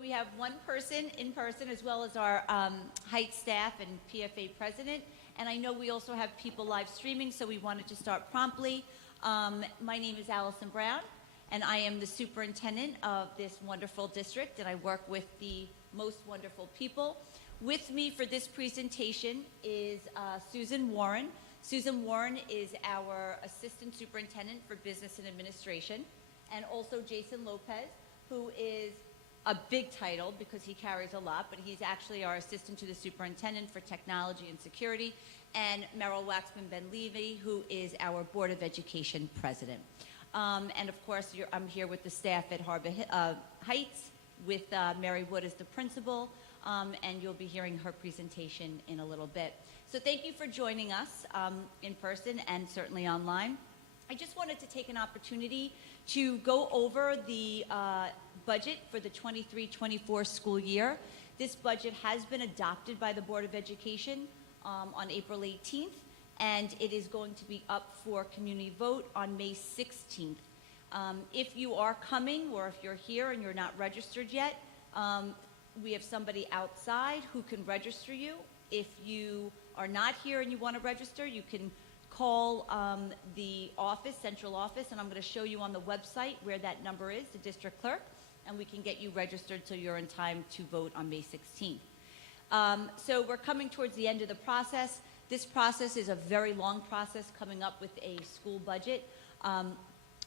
We have one person in person as well as our Heights staff and PFA president. And I know we also have people live streaming, so we wanted to start promptly. My name is Allison Brown, and I am the superintendent of this wonderful district, and I work with the most wonderful people. With me for this presentation is Susan Warren. Susan Warren is our assistant superintendent for business and administration, and also Jason Lopez, who is a big title because he carries a lot, but he's actually our assistant to the superintendent for technology and security, and Meryl Waxman-Ben-Levy, who is our Board of Education president. And of course, I'm here with the staff at Harbor Heights, with Mary Wood as the principal, and you'll be hearing her presentation in a little bit. So thank you for joining us in person and certainly online. I just wanted to take an opportunity to go over the budget for the 23-24 school year. This budget has been adopted by the Board of Education on April 18th, and it is going to be up for community vote on May 16th. If you are coming, or if you're here and you're not registered yet, we have somebody outside who can register you. If you are not here and you want to register, you can call the office, central office, and I'm going to show you on the website where that number is, the district clerk, and we can get you registered so you're in time to vote on May 16th. So we're coming towards the end of the process. This process is a very long process, coming up with a school budget.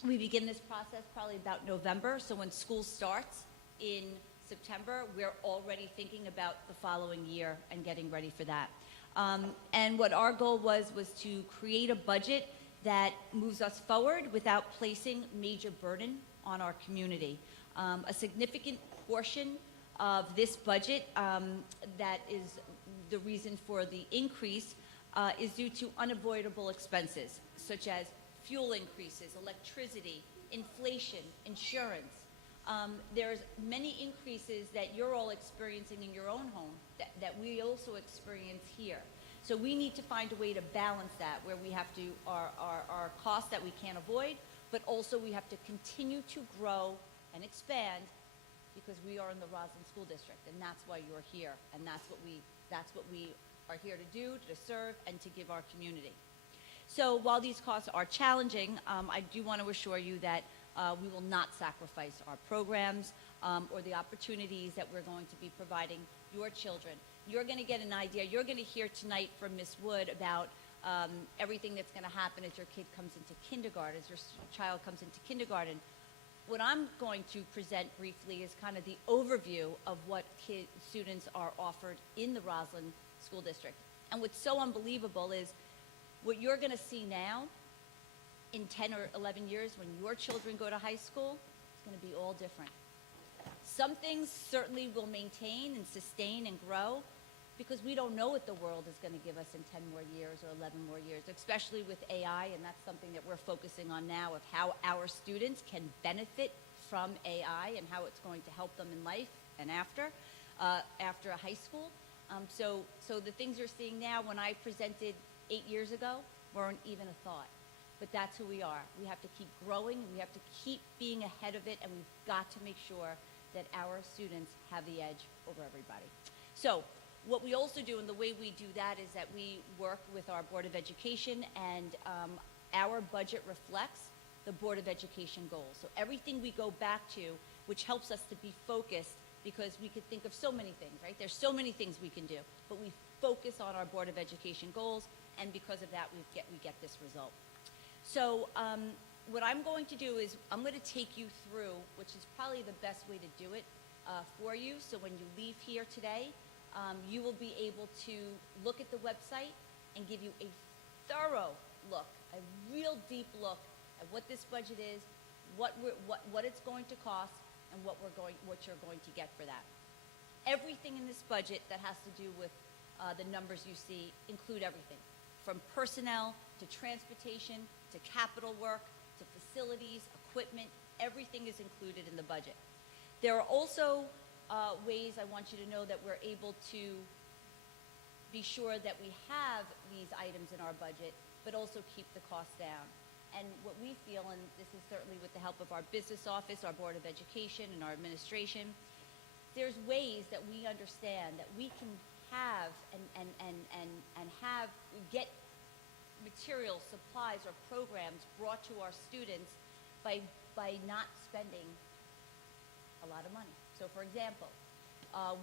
We begin this process probably about November, so when school starts in September, we're already thinking about the following year and getting ready for that. And what our goal was to create a budget that moves us forward without placing major burden on our community. A significant portion of this budget that is the reason for the increase is due to unavoidable expenses, such as fuel increases, electricity, inflation, insurance. There's many increases that you're all experiencing in your own home that we also experience here. So we need to find a way to balance that, where we have to, our costs that we can't avoid, but also we have to continue to grow and expand because we are in the Roslyn School District, and that's why you're here, and that's what we are here to do, to serve, and to give our community. So while these costs are challenging, I do want to assure you that we will not sacrifice our programs or the opportunities that we're going to be providing your children. You're going to get an idea. You're going to hear tonight from Ms. Wood about everything that's going to happen as your kid comes into kindergarten, as your child comes into kindergarten. What I'm going to present briefly is kind of the overview of what students are offered in the Roslyn School District. And what's so unbelievable is what you're going to see now in 10 or 11 years when your children go to high school, it's going to be all different. Some things certainly will maintain and sustain and grow because we don't know what the world is going to give us in 10 more years or 11 more years, especially with AI, and that's something that we're focusing on now, of how our students can benefit from AI and how it's going to help them in life and after high school. So the things you're seeing now, when I presented 8 years ago, weren't even a thought. But that's who we are. We have to keep growing, and we have to keep being ahead of it, and we've got to make sure that our students have the edge over everybody. So what we also do, and the way we do that, is that we work with our Board of Education, and our budget reflects the Board of Education goals. So everything we go back to, which helps us to be focused, because we could think of so many things, right? There's so many things we can do, but we focus on our Board of Education goals, and because of that, we get this result. So what I'm going to do is I'm going to take you through, which is probably the best way to do it for you. So when you leave here today, you will be able to look at the website and give you a thorough look, a real deep look at what this budget is, what it's going to cost, and what you're going to get for that. Everything in this budget that has to do with the numbers you see include everything, from personnel to transportation to capital work to facilities, equipment. Everything is included in the budget. There are also ways I want you to know that we're able to be sure that we have these items in our budget, but also keep the costs down. And what we feel, and this is certainly with the help of our business office, our Board of Education, and our administration, there's ways that we understand that we can have and have get materials, supplies, or programs brought to our students by not spending a lot of money. So for example,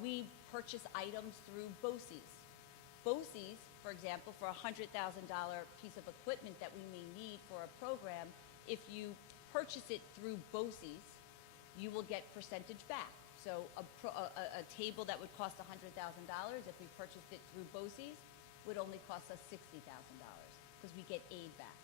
we purchase items through BOCES. BOCES, for example, for a $100,000 piece of equipment that we may need for a program, if you purchase it through BOCES, you will get percentage back. So a table that would cost $100,000, if we purchased it through BOCES, would only cost us $60,000 because we get aid back.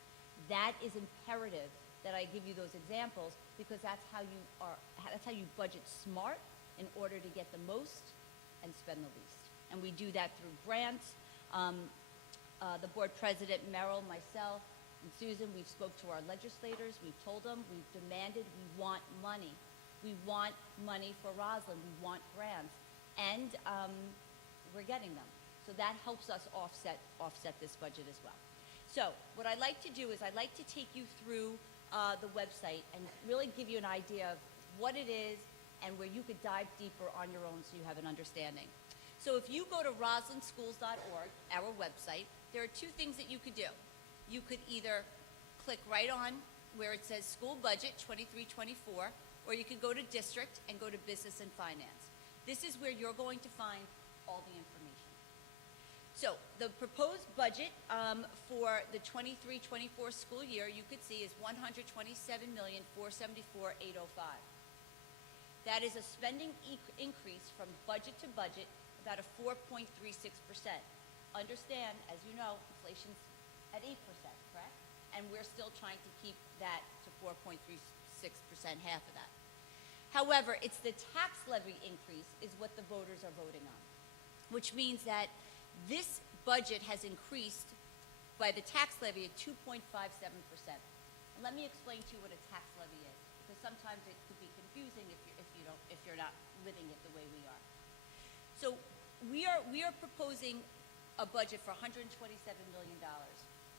That is imperative that I give you those examples because that's how you budget smart in order to get the most and spend the least. And we do that through grants. The board president, Merrill, myself, and Susan, we've spoke to our legislators. We've told them, we've demanded, we want money. We want money for Roslyn. We want grants. And we're getting them. So that helps us offset this budget as well. So what I'd like to do is I'd like to take you through the website and really give you an idea of what it is and where you could dive deeper on your own so you have an understanding. So if you go to roslinschools.org, our website, there are two things that you could do. You could either click right on where it says school budget 23-24, or you could go to district and go to business and finance. This is where you're going to find all the information. So the proposed budget for the 23-24 school year, you could see, is $127,474,805. That is a spending increase from budget to budget, about a 4.36%. Understand, as you know, inflation's at 8%, correct? And we're still trying to keep that to 4.36%, half of that. However, it's the tax levy increase is what the voters are voting on, which means that this budget has increased by the tax levy at 2.57%. And let me explain to you what a tax levy is, because sometimes it could be confusing if you're not living it the way we are. So we are proposing a budget for $127 million.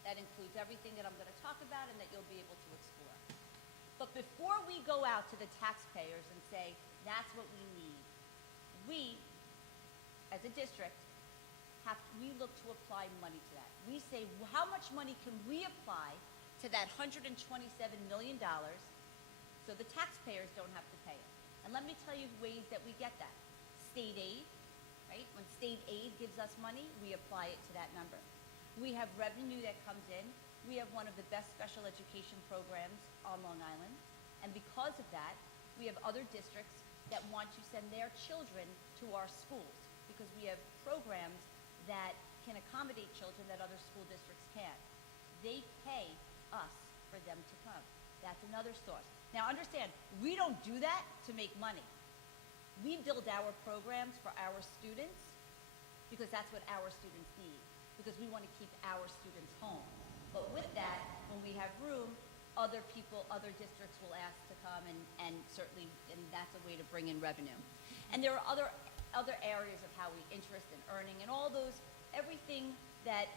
That includes everything that I'm going to talk about and that you'll be able to explore. But before we go out to the taxpayers and say, that's what we need, we, as a district, we look to apply money to that. We say, well, how much money can we apply to that $127 million so the taxpayers don't have to pay it? And let me tell you ways that we get that. State aid, right? When state aid gives us money, we apply it to that number. We have revenue that comes in. We have one of the best special education programs on Long Island. And because of that, we have other districts that want to send their children to our schools because we have programs that can accommodate children that other school districts can't. They pay us for them to come. That's another source. Now understand, we don't do that to make money. We build our programs for our students because that's what our students need, because we want to keep our students home. But with that, when we have room, other people, other districts will ask to come, and certainly, and that's a way to bring in revenue. And there are other areas of how we interest and earning, and all those, everything that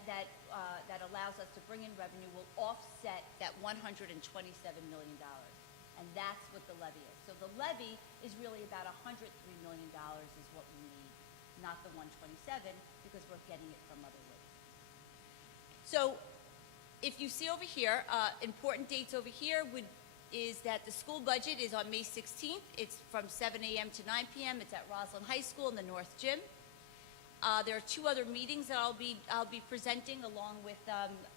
allows us to bring in revenue will offset that $127 million. And that's what the levy is. So the levy is really about $103 million is what we need, not the 127, because we're getting it from other ways. So if you see over here, important dates over here is that the school budget is on May 16th. It's from 7 a.m. to 9 p.m. It's at Roslyn High School in the North Gym. There are two other meetings that I'll be presenting along with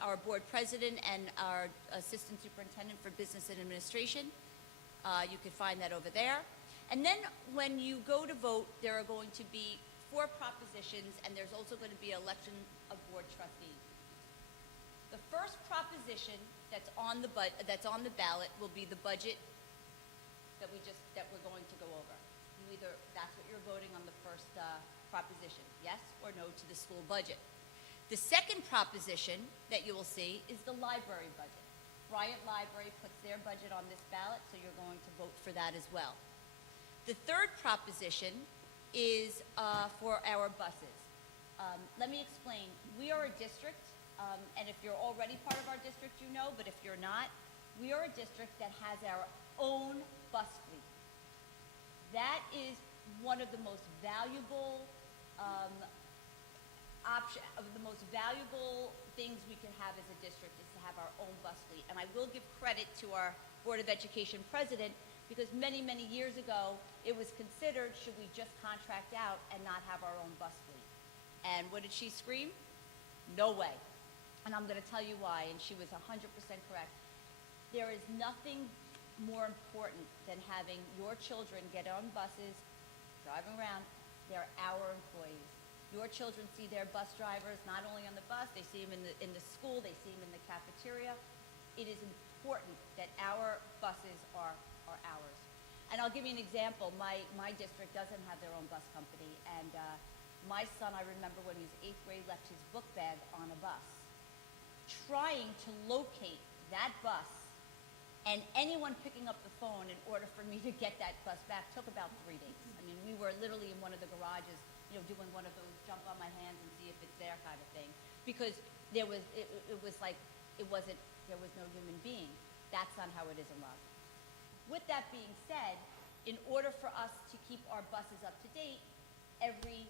our board president and our assistant superintendent for business and administration. You can find that over there. And then when you go to vote, there are going to be 4 propositions, and there's also going to be an election of board trustees. The first proposition that's on the ballot will be the budget that we're going to go over. That's what you're voting on, the first proposition, yes or no to the school budget. The second proposition that you will see is the library budget. Bryant Library puts their budget on this ballot, so you're going to vote for that as well. The third proposition is for our buses. Let me explain. We are a district, and if you're already part of our district, you know, but if you're not, we are a district that has our own bus fleet. That is one of the most valuable things we can have as a district is to have our own bus fleet. And I will give credit to our Board of Education president, because many, many years ago, it was considered, should we just contract out and not have our own bus fleet? And what did she scream? No way. And I'm going to tell you why, and she was 100% correct. There is nothing more important than having your children get on buses, driving around. They're our employees. Your children see their bus drivers not only on the bus, they see them in the school, they see them in the cafeteria. It is important that our buses are ours. And I'll give you an example. My district doesn't have their own bus company, and my son, I remember when he was 8th grade, left his book bag on a bus. Trying to locate that bus and anyone picking up the phone in order for me to get that bus back took about 3 days. I mean, we were literally in one of the garages, doing one of those jump on my hands and see if it's there kind of thing, because there was no human being. That's not how it is in Rockland. With that being said, in order for us to keep our buses up to date, every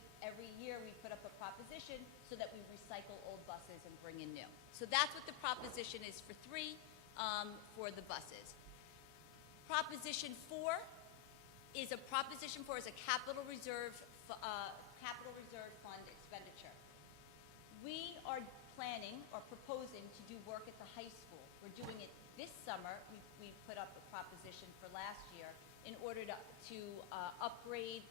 year we put up a proposition so that we recycle old buses and bring in new. So that's what the proposition is for 3 for the buses. Proposition 4 is a capital reserve fund expenditure. We are planning or proposing to do work at the high school. We're doing it this summer. We put up a proposition for last year in order to upgrade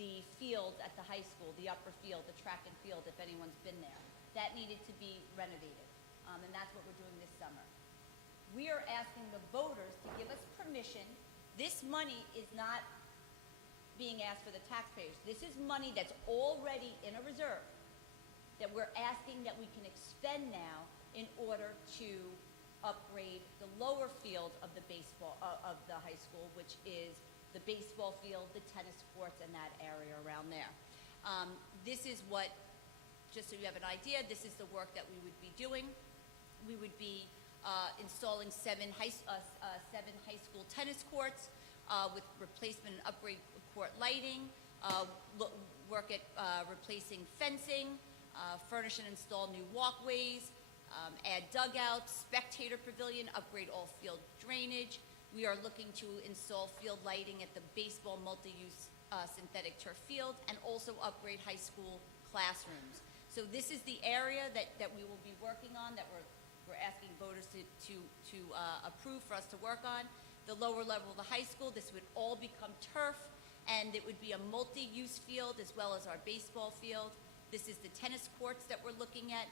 the field at the high school, the upper field, the track and field, if anyone's been there. That needed to be renovated, and that's what we're doing this summer. We are asking the voters to give us permission. This money is not being asked for the taxpayers. This is money that's already in a reserve that we're asking that we can expend now in order to upgrade the lower field of the baseball, of the high school, which is the baseball field, the tennis courts, and that area around there. This is what, just so you have an idea, this is the work that we would be doing. We would be installing 7 high school tennis courts with replacement and upgrade court lighting, work at replacing fencing, furnish and install new walkways, add dugouts, spectator pavilion, upgrade all field drainage. We are looking to install field lighting at the baseball multi-use synthetic turf field, and also upgrade high school classrooms. So this is the area that we will be working on, that we're asking voters to approve for us to work on. The lower level of the high school, this would all become turf, and it would be a multi-use field as well as our baseball field. This is the tennis courts that we're looking at,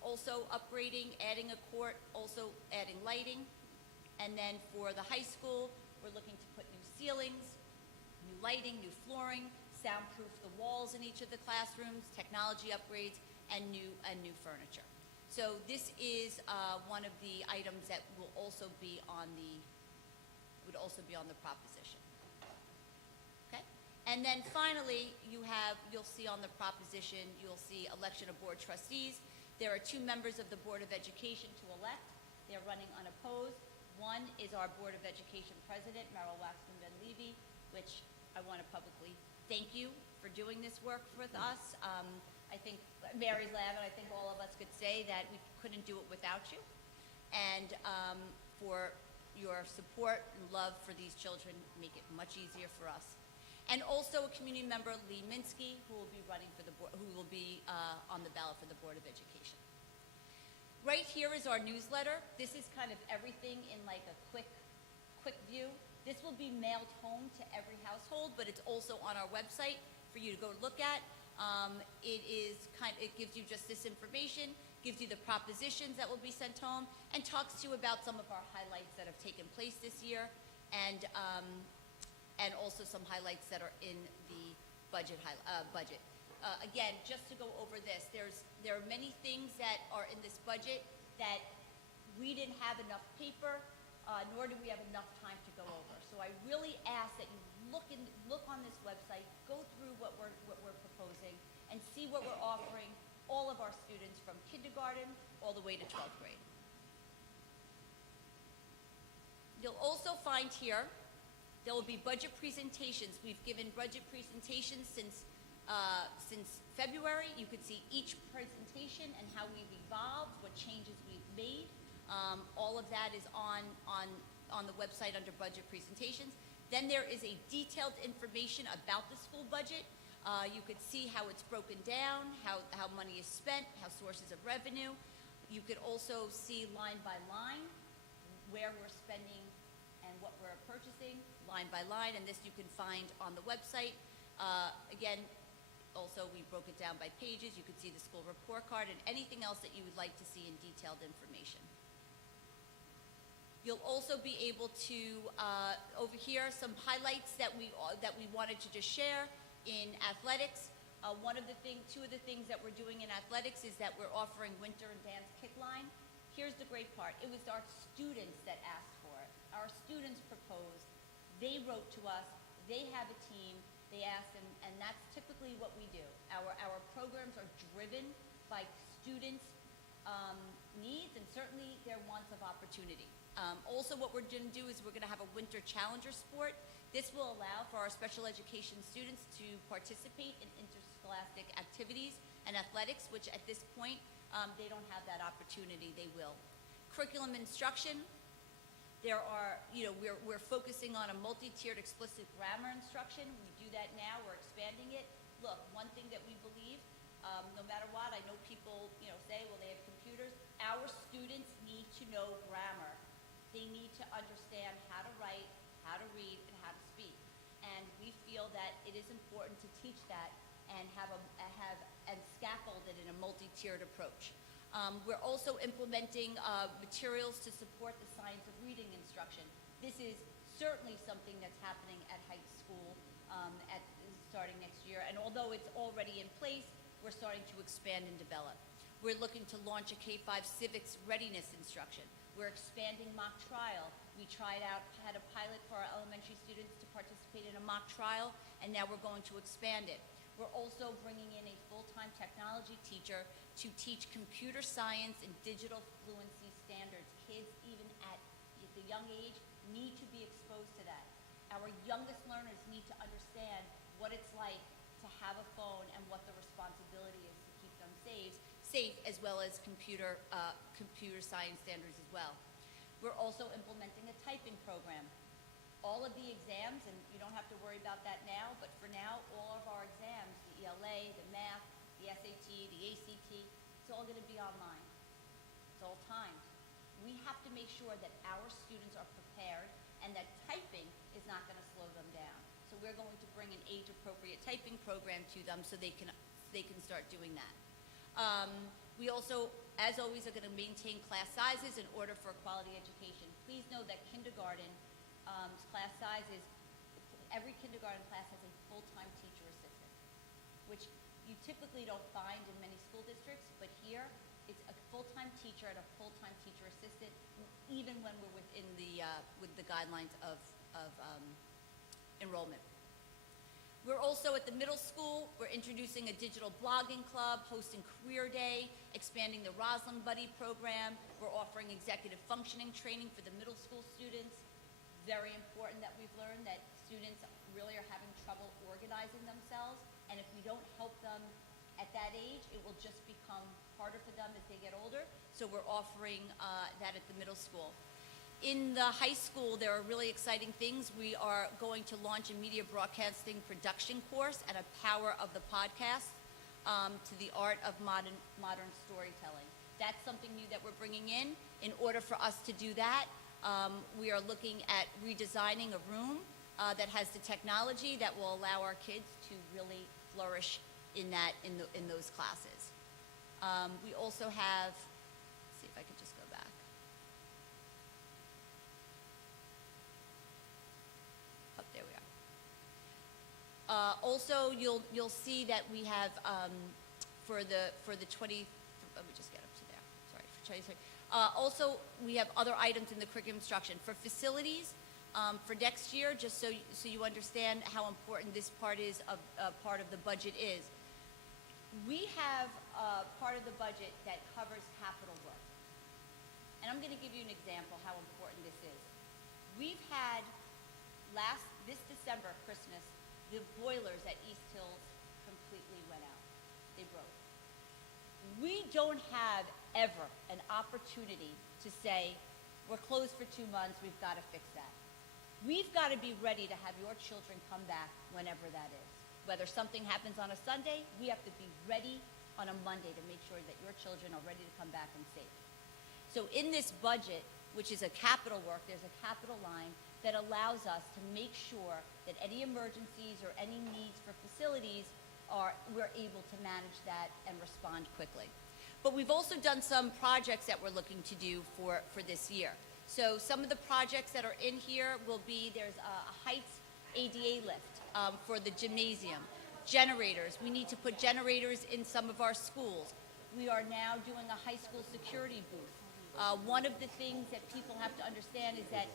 also upgrading, adding a court, also adding lighting. And then for the high school, we're looking to put new ceilings, new lighting, new flooring, soundproof the walls in each of the classrooms, technology upgrades, and new furniture. So this is one of the items that would also be on the proposition. Okay? And then finally, you'll see on the proposition, you'll see election of board trustees. There are 2 members of the Board of Education to elect. They're running unopposed. One is our Board of Education President, Merrill Waxman Van Levy, which I want to publicly thank you for doing this work with us. I think Mary's laughing. I think all of us could say that we couldn't do it without you, and for your support and love for these children, make it much easier for us. And also a community member, Lee Minsky, who will be running for the board, who will be on the ballot for the Board of Education. Right here is our newsletter. This is kind of everything in like a quick view. This will be mailed home to every household, but it's also on our website for you to go look at. It gives you just this information, gives you the propositions that will be sent home, and talks to you about some of our highlights that have taken place this year, and also some highlights that are in the budget. Again, just to go over this, there are many things that are in this budget that we didn't have enough paper, nor do we have enough time to go over. So I really ask that you look on this website, go through what we're proposing, and see what we're offering all of our students from kindergarten all the way to 12th grade. You'll also find here There will be budget presentations. We've given budget presentations since February. You could see each presentation and how we've evolved, what changes we've made. All of that is on the website under budget presentations. Then there is a detailed information about the school budget. You could see how it's broken down, how money is spent, how sources of revenue. You could also see line by line where we're spending and what we're purchasing, line by line, and this you can find on the website. Again, also we broke it down by pages. You could see the school report card and anything else that you would like to see in detailed information. You'll also be able to, over here, some highlights that we wanted to just share in athletics. Two of the things that we're doing in athletics is that we're offering winter and dance kick line. Here's the great part. It was our students that asked for it. Our students proposed. They wrote to us. They have a team. They asked, and that's typically what we do. Our programs are driven by students' needs and certainly their wants of opportunity. Also, what we're going to do is we're going to have a winter challenger sport. This will allow for our special education students to participate in interscholastic activities and athletics, which at this point, they don't have that opportunity. They will. Curriculum instruction. There are, we're focusing on a multi-tiered explicit grammar instruction. We do that now. We're expanding it. Look, one thing that we believe, no matter what, I know people, say, well, they have computers. Our students need to know grammar. They need to understand how to write, how to read, and how to speak. And we feel that it is important to teach that and and scaffold it in a multi-tiered approach. We're also implementing materials to support the science of reading instruction. This is certainly something that's happening at Heights School starting next year. And although it's already in place, we're starting to expand and develop. We're looking to launch a K-5 civics readiness instruction. We're expanding mock trial. We had a pilot for our elementary students to participate in a mock trial, and now we're going to expand it. We're also bringing in a full-time technology teacher to teach computer science and digital fluency standards. Kids, even at the young age, need to be exposed to that. Our youngest learners need to understand what it's like to have a phone and what the responsibility is to keep them safe as well as computer science standards as well. We're also implementing a typing program. All of the exams, and you don't have to worry about that now, but for now, all of our exams, the ELA, the math, the SAT, the ACT, it's all going to be online. It's all timed. We have to make sure that our students are prepared and that typing is not going to slow them down. So we're going to bring an age-appropriate typing program to them so they can start doing that. We also, as always, are going to maintain class sizes in order for quality education. Please know that kindergarten class sizes, every kindergarten class has a full-time teacher assistant, which you typically don't find in many school districts, but here it's a full-time teacher and a full-time teacher assistant, even when we're within with the guidelines of enrollment. We're also at the middle school. We're introducing a digital blogging club, hosting Career Day, expanding the Roslyn Buddy program. We're offering executive functioning training for the middle school students. Very important that we've learned that students really are having trouble organizing themselves, and if we don't help them at that age, it will just become harder for them as they get older. So we're offering that at the middle school. In the high school, there are really exciting things. We are going to launch a media broadcasting production course and a power of the podcast to the art of modern storytelling. That's something new that we're bringing in. In order for us to do that, we are looking at redesigning a room that has the technology that will allow our kids to really flourish in those classes. We also have, let's see if I could just go back. Oh, there we are. Also, you'll see that we have for the 20. Let me just get up to there. Sorry for Chinese. Also, we have other items in the curriculum instruction for facilities for next year. Just so you understand how important this part of the budget is. We have part of the budget that covers capital work, and I'm going to give you an example how important this is. We've had this December, Christmas, the boilers at East Hills completely went out. They broke. We don't have ever an opportunity to say, we're closed for 2 months, we've got to fix that. We've got to be ready to have your children come back whenever that is. Whether something happens on a Sunday, we have to be ready on a Monday to make sure that your children are ready to come back and safe. So in this budget, which is a capital work, there's a capital line that allows us to make sure that any emergencies or any needs for facilities we're able to manage that and respond quickly. But we've also done some projects that we're looking to do for this year. So some of the projects that are in here will be, there's a Heights ADA lift for the gymnasium. Generators, we need to put generators in some of our schools. We are now doing a high school security booth. One of the things that people have to understand is that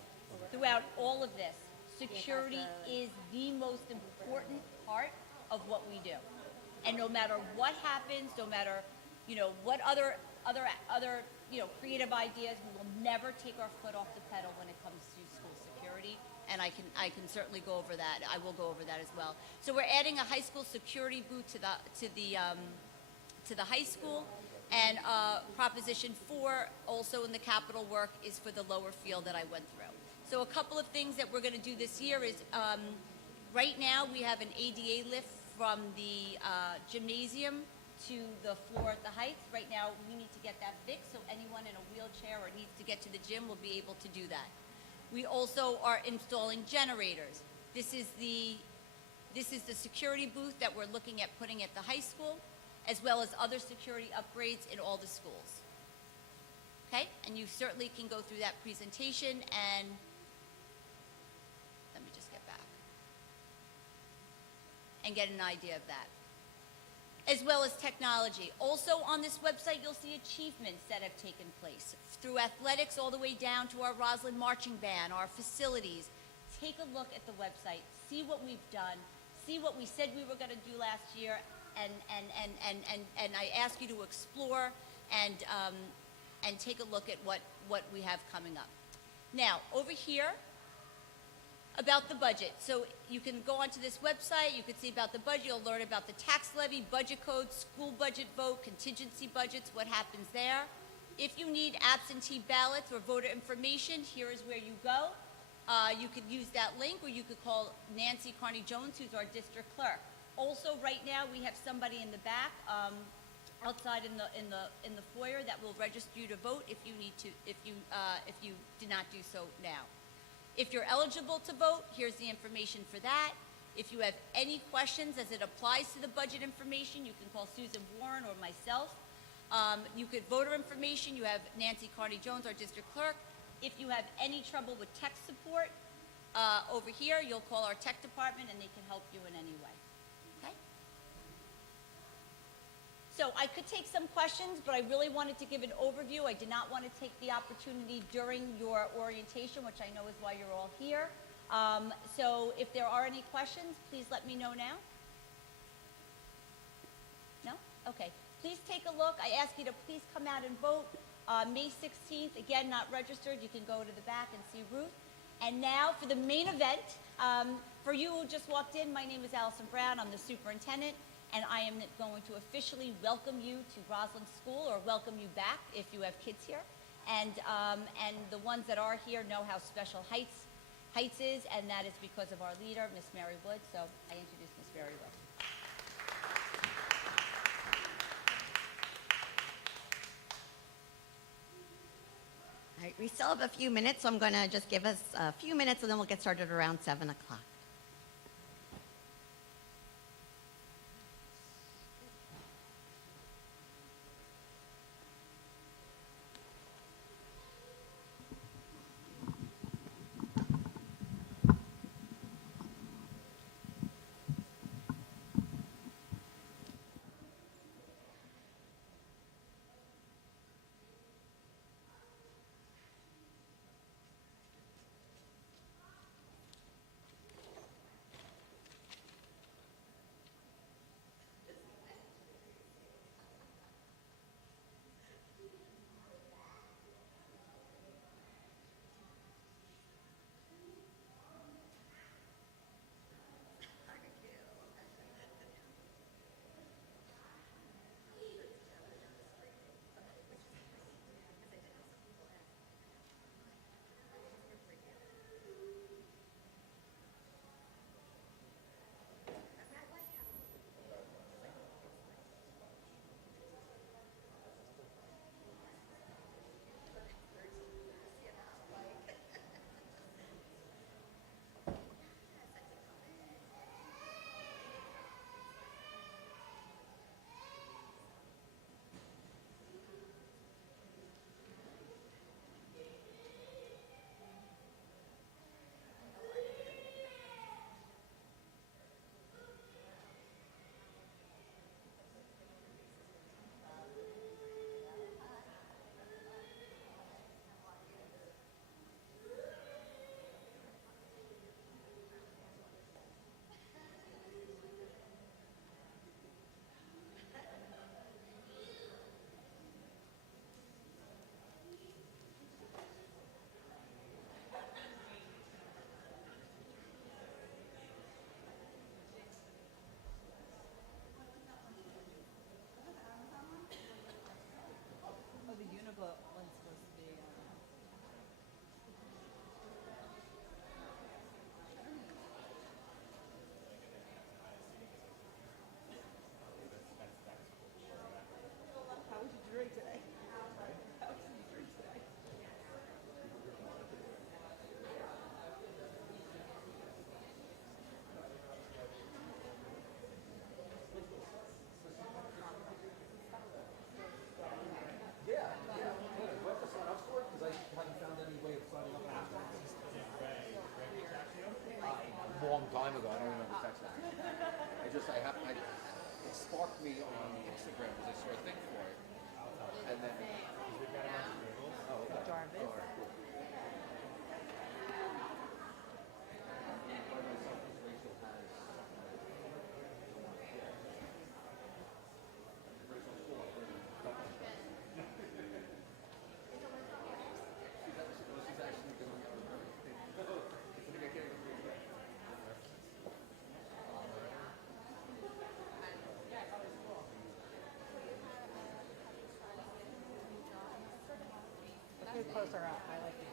throughout all of this, security is the most important part of what we do. And no matter what happens, no matter, what other creative ideas, we will never take our foot off the pedal when it comes to school security. And I can certainly go over that. I will go over that as well. So we're adding a high school security booth to the high school, and Proposition 4 also in the capital work is for the lower field that I went through. So a couple of things that we're going to do this year is right now we have an ADA lift from the gymnasium to the floor at the Heights. Right now we need to get that fixed so anyone in a wheelchair or needs to get to the gym will be able to do that. We also are installing generators. This is the security booth that we're looking at putting at the high school, as well as other security upgrades in all the schools. Okay, and you certainly can go through that presentation, and let me just get back and get an idea of that. As well as technology. Also on this website, you'll see achievements that have taken place through athletics all the way down to our Roslyn Marching Band, our facilities. Take a look at the website, see what we've done, see what we said we were going to do last year, and I ask you to explore and take a look at what we have coming up. Now, over here, about the budget. So you can go onto this website, you can see about the budget, you'll learn about the tax levy, budget code, school budget vote, contingency budgets, what happens there. If you need absentee ballots or voter information, here is where you go. You could use that link, or you could call Nancy Carney Jones, who's our district clerk. Also, right now, we have somebody in the back, outside in the foyer, that will register you to vote if you need to, if you did not do so now. If you're eligible to vote, here's the information for that. If you have any questions as it applies to the budget information, you can call Susan Warren or myself. You could voter information, you have Nancy Carney Jones, our district clerk. If you have any trouble with tech support, over here, you'll call our tech department and they can help you in any way. Okay? So I could take some questions, but I really wanted to give an overview. I did not want to take the opportunity during your orientation, which I know is why you're all here. So if there are any questions, please let me know now. No? Okay. Please take a look. I ask you to please come out and vote. May 16th, again, not registered. You can go to the back and see Ruth. And now for the main event. For you who just walked in, my name is Allison Brown. I'm the superintendent, and I am going to officially welcome you to Roslyn School, or welcome you back if you have kids here. And the ones that are here know how special Heights is, and that is because of our leader, Miss Mary Wood. So I introduce Miss Mary Wood. All right, we still have a few minutes, so I'm going to just give us a few minutes, and then we'll get started around 7 o'clock. me on Instagram as a sore thing for it. And then, Jarvis. Let's move closer up. I like it.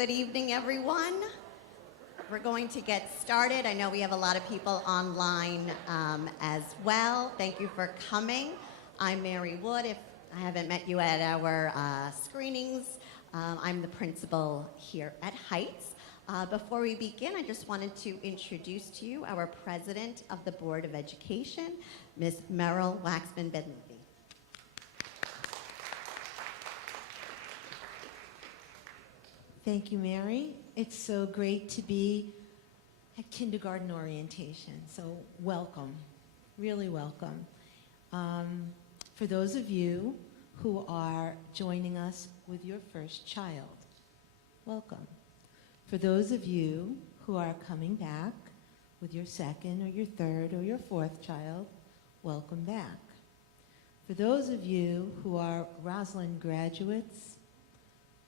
Good evening, everyone. We're going to get started. I know we have a lot of people online as well. Thank you for coming. I'm Mary Wood. If I haven't met you at our screenings, I'm the principal here at Heights. Before we begin, I just wanted to introduce to you our President of the Board of Education, Ms. Merrill Waxman-Benlevy. Thank you, Mary. It's so great to be at kindergarten orientation. So welcome, really welcome. For those of you who are joining us with your first child, welcome. For those of you who are coming back with your second or your third or your fourth child, welcome back. For those of you who are Roslyn graduates,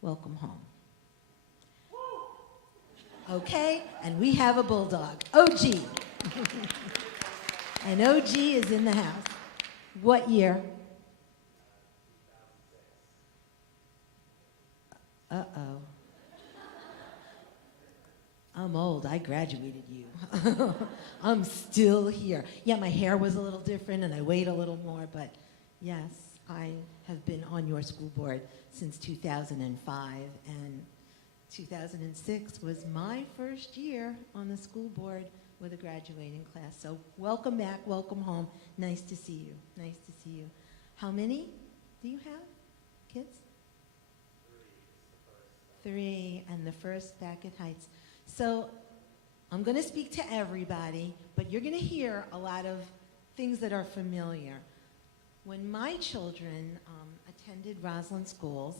welcome home. Okay, and we have a bulldog, OG. And OG is in the house. What year? Uh-oh. I'm old, I graduated you. I'm still here. Yeah, my hair was a little different and I weighed a little more, but yes, I have been on your school board since 2005, and 2006 was my first year on the school board with a graduating class. So welcome back, welcome home. Nice to see you, nice to see you. How many do you have, kids? Three, and the first back at Heights. So I'm gonna speak to everybody, but you're gonna hear a lot of things that are familiar. When my children attended Roslyn schools,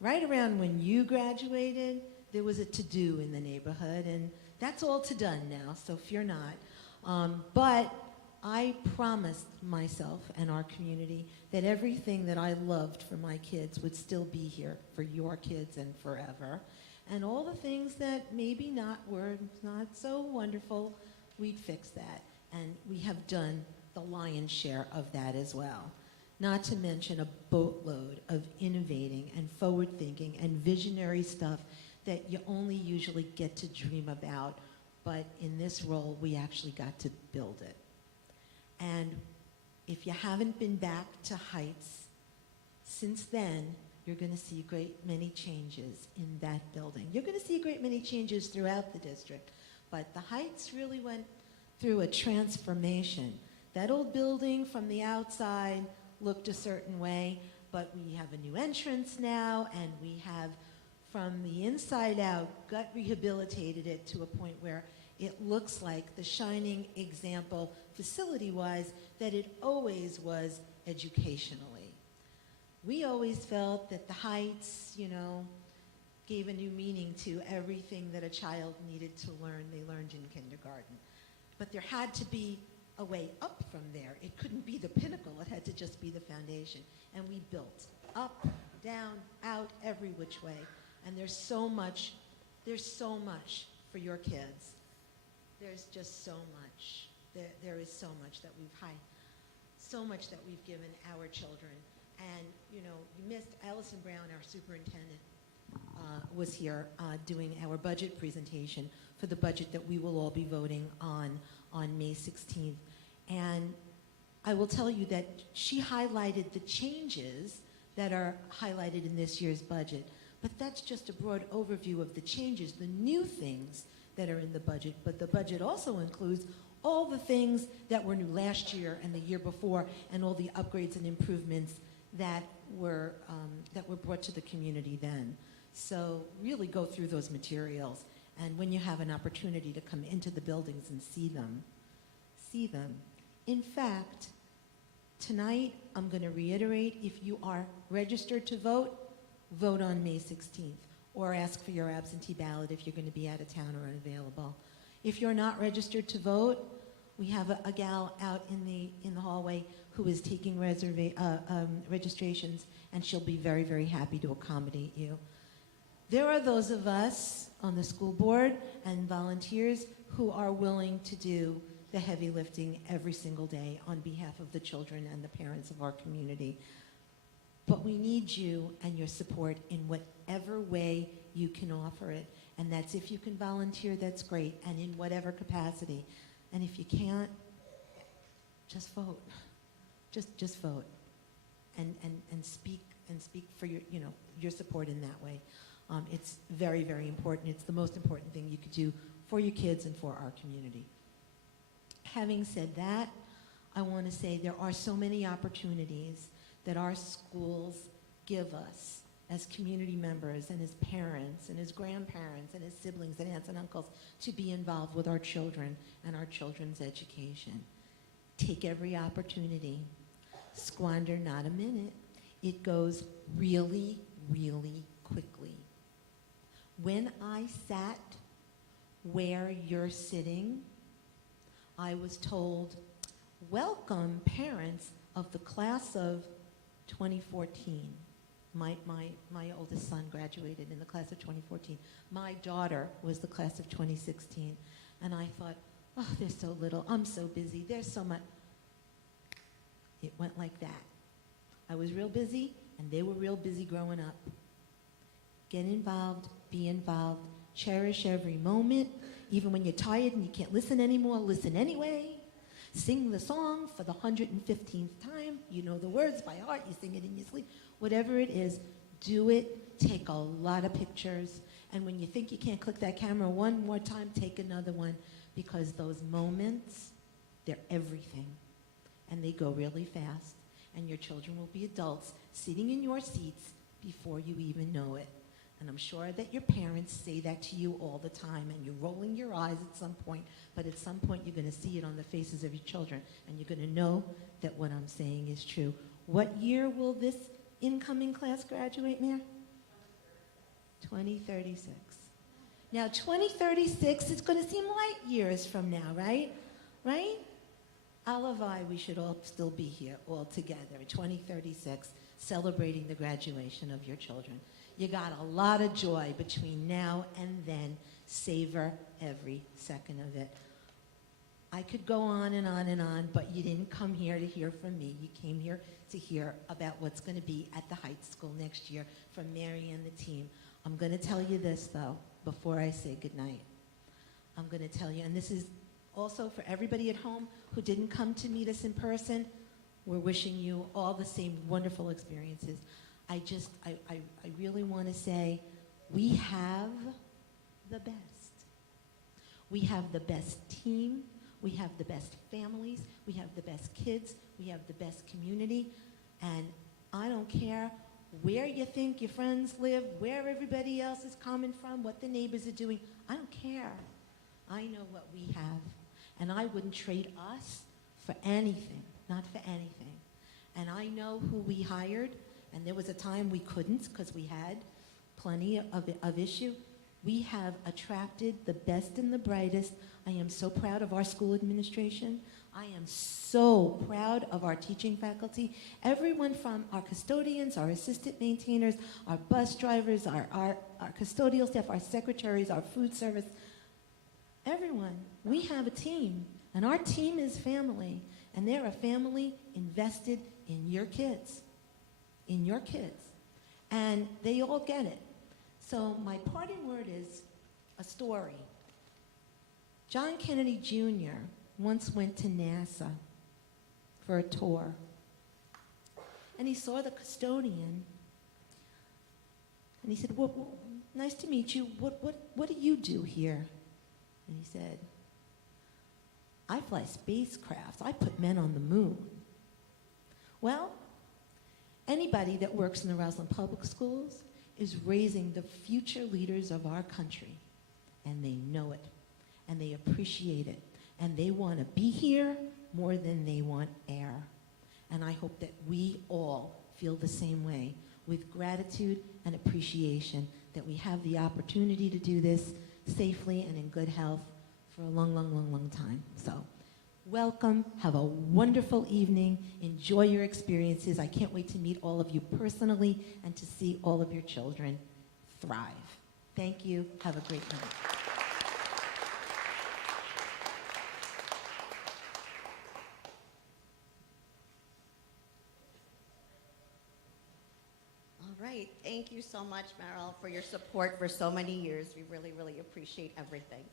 right around when you graduated, there was a to-do in the neighborhood, and that's all to done now, so fear not. But I promised myself and our community that everything that I loved for my kids would still be here for your kids and forever. And all the things that maybe were not so wonderful, we'd fix that. And we have done the lion's share of that as well. Not to mention a boatload of innovating and forward-thinking and visionary stuff that you only usually get to dream about, but in this role, we actually got to build it. And if you haven't been back to Heights since then, you're gonna see a great many changes in that building. You're gonna see a great many changes throughout the district, but the Heights really went through a transformation. That old building from the outside looked a certain way, but we have a new entrance now, and we have, from the inside out, gut rehabilitated it to a point where it looks like the shining example, facility-wise, that it always was educationally. We always felt that the Heights, gave a new meaning to everything that a child needed to learn. They learned in kindergarten. But there had to be a way up from there. It couldn't be the pinnacle. It had to just be the foundation. And we built up, down, out, every which way. And there's so much for your kids. There's just so much. There is so much that we've given our children. And, you missed Allison Brown, our superintendent, was here doing our budget presentation for the budget that we will all be voting on May 16th. And I will tell you that she highlighted the changes that are highlighted in this year's budget. But that's just a broad overview of the changes, the new things that are in the budget. But the budget also includes all the things that were new last year and the year before, and all the upgrades and improvements that were brought to the community then. So really go through those materials, and when you have an opportunity to come into the buildings and see them. In fact, tonight I'm going to reiterate, if you are registered to vote, vote on May 16th, or ask for your absentee ballot if you're going to be out of town or unavailable. If you're not registered to vote, we have a gal out in the hallway who is taking registrations, and she'll be very, very happy to accommodate you. There are those of us on the school board and volunteers who are willing to do the heavy lifting every single day on behalf of the children and the parents of our community. But we need you and your support in whatever way you can offer it. And that's if you can volunteer, that's great, and in whatever capacity. And if you can't, just vote. Just vote. And speak for your support in that way. It's very, very important. It's the most important thing you could do for your kids and for our community. Having said that, I want to say there are so many opportunities that our schools give us as community members and as parents and as grandparents and as siblings and aunts and uncles to be involved with our children and our children's education. Take every opportunity. Squander not a minute. It goes really, really quickly. When I sat where you're sitting, I was told, welcome parents of the class of 2014. My oldest son graduated in the class of 2014. My daughter was the class of 2016. And I thought, oh, they're so little. I'm so busy. There's so much. It went like that. I was real busy, and they were real busy growing up. Get involved, be involved, cherish every moment. Even when you're tired and you can't listen anymore, listen anyway. Sing the song for the 115th time. You know the words by heart. You sing it in your sleep. Whatever it is, do it. Take a lot of pictures. And when you think you can't click that camera one more time, take another one. Because those moments, they're everything. And they go really fast. And your children will be adults sitting in your seats before you even know it. And I'm sure that your parents say that to you all the time, and you're rolling your eyes at some point, but at some point you're going to see it on the faces of your children, and you're going to know that what I'm saying is true. What year will this incoming class graduate, Mayor? 2036. Now, 2036 is going to seem light years from now, right? Right? Alavai, we should all still be here all together in 2036, celebrating the graduation of your children. You got a lot of joy between now and then. Savor every second of it. I could go on and on and on, but you didn't come here to hear from me. You came here to hear about what's going to be at the Heights School next year from Mary and the team. I'm going to tell you this, though, before I say goodnight. I'm going to tell you, and this is also for everybody at home who didn't come to meet us in person, we're wishing you all the same wonderful experiences. I really want to say we have the best. We have the best team. We have the best families. We have the best kids. We have the best community. And I don't care where you think your friends live, where everybody else is coming from, what the neighbors are doing. I don't care. I know what we have. And I wouldn't trade us for anything, not for anything. And I know who we hired. And there was a time we couldn't because we had plenty of issue. We have attracted the best and the brightest. I am so proud of our school administration. I am so proud of our teaching faculty. Everyone from our custodians, our assistant maintainers, our bus drivers, our custodial staff, our secretaries, our food service, everyone. We have a team, and our team is family, and they're a family invested in your kids. In your kids. And they all get it. So my parting word is a story. John Kennedy Jr. once went to NASA for a tour. And he saw the custodian. And he said, well, nice to meet you. What do you do here? And he said, I fly spacecrafts. I put men on the moon. Well, anybody that works in the Roslyn Public Schools is raising the future leaders of our country, and they know it, and they appreciate it, and they want to be here more than they want air. And I hope that we all feel the same way, with gratitude and appreciation, that we have the opportunity to do this safely and in good health for a long, long, long, long time. So, welcome. Have a wonderful evening. Enjoy your experiences. I can't wait to meet all of you personally and to see all of your children thrive. Thank you. Have a great night. All right. Thank Thank you so much, Meryl, for your support for so many years. We really, really appreciate everything.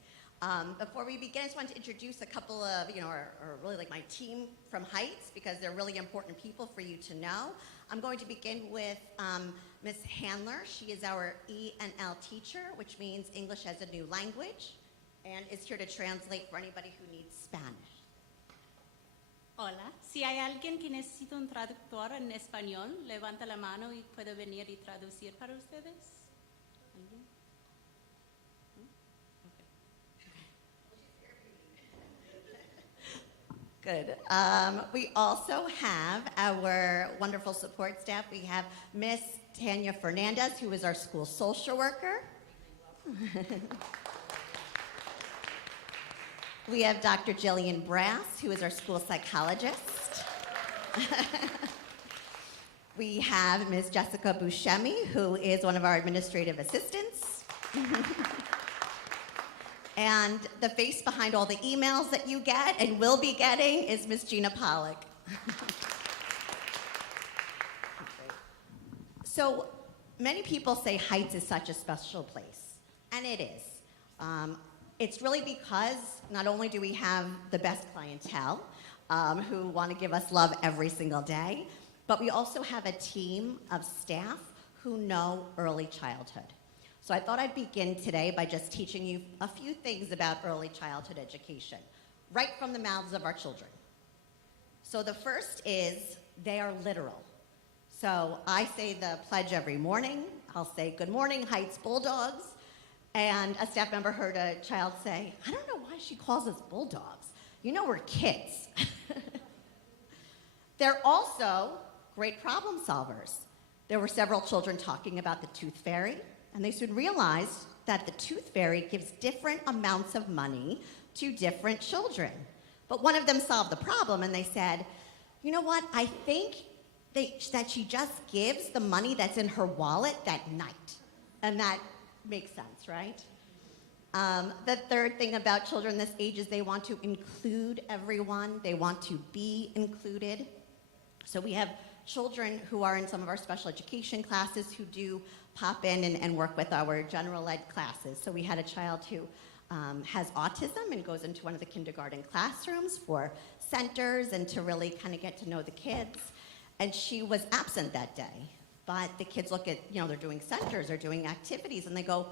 Before we begin, I just wanted to introduce a couple of, or really like my team from Heights, because they're really important people for you to know. I'm going to begin with Ms. Handler. She is our E&L teacher, which means English as a new language, and is here to translate for anybody who needs Spanish. Hola, si hay alguien que necesita un traductor en español, levanta la mano y puedo venir y traducir para ustedes. ¿Alguien? Good. We also have our wonderful support staff. We have Miss Tanya Fernandez, who is our school social worker. We have Dr. Jillian Brass, who is our school psychologist. We have Ms. Jessica Buscemi, who is one of our administrative assistants. And the face behind all the emails that you get and will be getting is Ms. Gina Pollock. So many people say Heights is such a special place, and it is. It's really because not only do we have the best clientele who want to give us love every single day, but we also have a team of staff who know early childhood. So I thought I'd begin today by just teaching you a few things about early childhood education, right from the mouths of our children. So the first is they are literal. So I say the pledge every morning. I'll say, "Good morning, Heights Bulldogs." And a staff member heard a child say, "I don't know why she calls us bulldogs. You know, we're kids." They're also great problem solvers. There were several children talking about the tooth fairy, and they soon realized that the tooth fairy gives different amounts of money to different children. But one of them solved the problem, and they said, "You know what? I think that she just gives the money that's in her wallet that night." And that makes sense, right? The third thing about children this age is they want to include everyone. They want to be included. So we have children who are in some of our special education classes who do pop in and work with our general ed classes. So we had a child who has autism and goes into one of the kindergarten classrooms for centers and to really kind of get to know the kids. And she was absent that day. But the kids look at, they're doing centers, they're doing activities, and they go,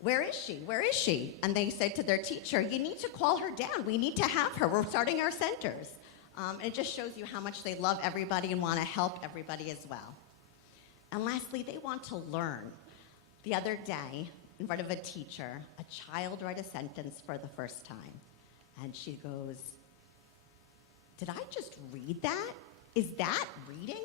"Where is she? Where is she?" And they said to their teacher, "You need to call her down. We need to have her. We're starting our centers." And it just shows you how much they love everybody and want to help everybody as well. And lastly, they want to learn. The other day, in front of a teacher, a child read a sentence for the first time. And she goes, "Did I just read that? Is that reading?"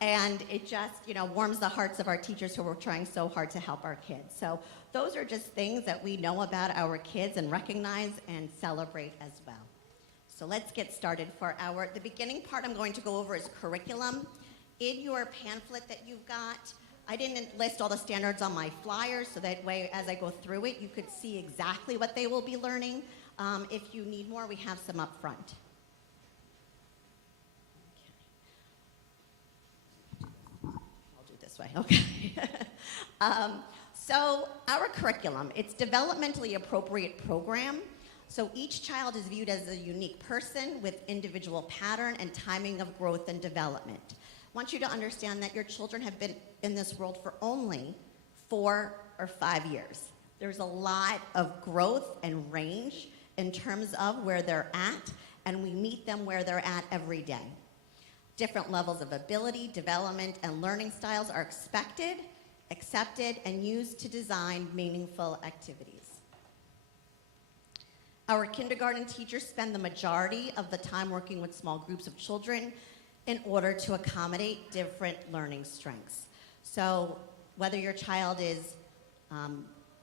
And it just, warms the hearts of our teachers who are trying so hard to help our kids. So those are just things that we know about our kids and recognize and celebrate as well. So let's get started. For the beginning part, I'm going to go over is curriculum. In your pamphlet that you've got, I didn't list all the standards on my flyers, so that way, as I go through it, you could see exactly what they will be learning. If you need more, we have some up front. Way. Okay. So our curriculum, it's developmentally appropriate program. So each child is viewed as a unique person with individual pattern and timing of growth and development. I want you to understand that your children have been in this world for only 4 or 5 years. There's a lot of growth and range in terms of where they're at, and we meet them where they're at every day. Different levels of ability, development, and learning styles are expected, accepted, and used to design meaningful activities. Our kindergarten teachers spend the majority of the time working with small groups of children in order to accommodate different learning strengths. So whether your child is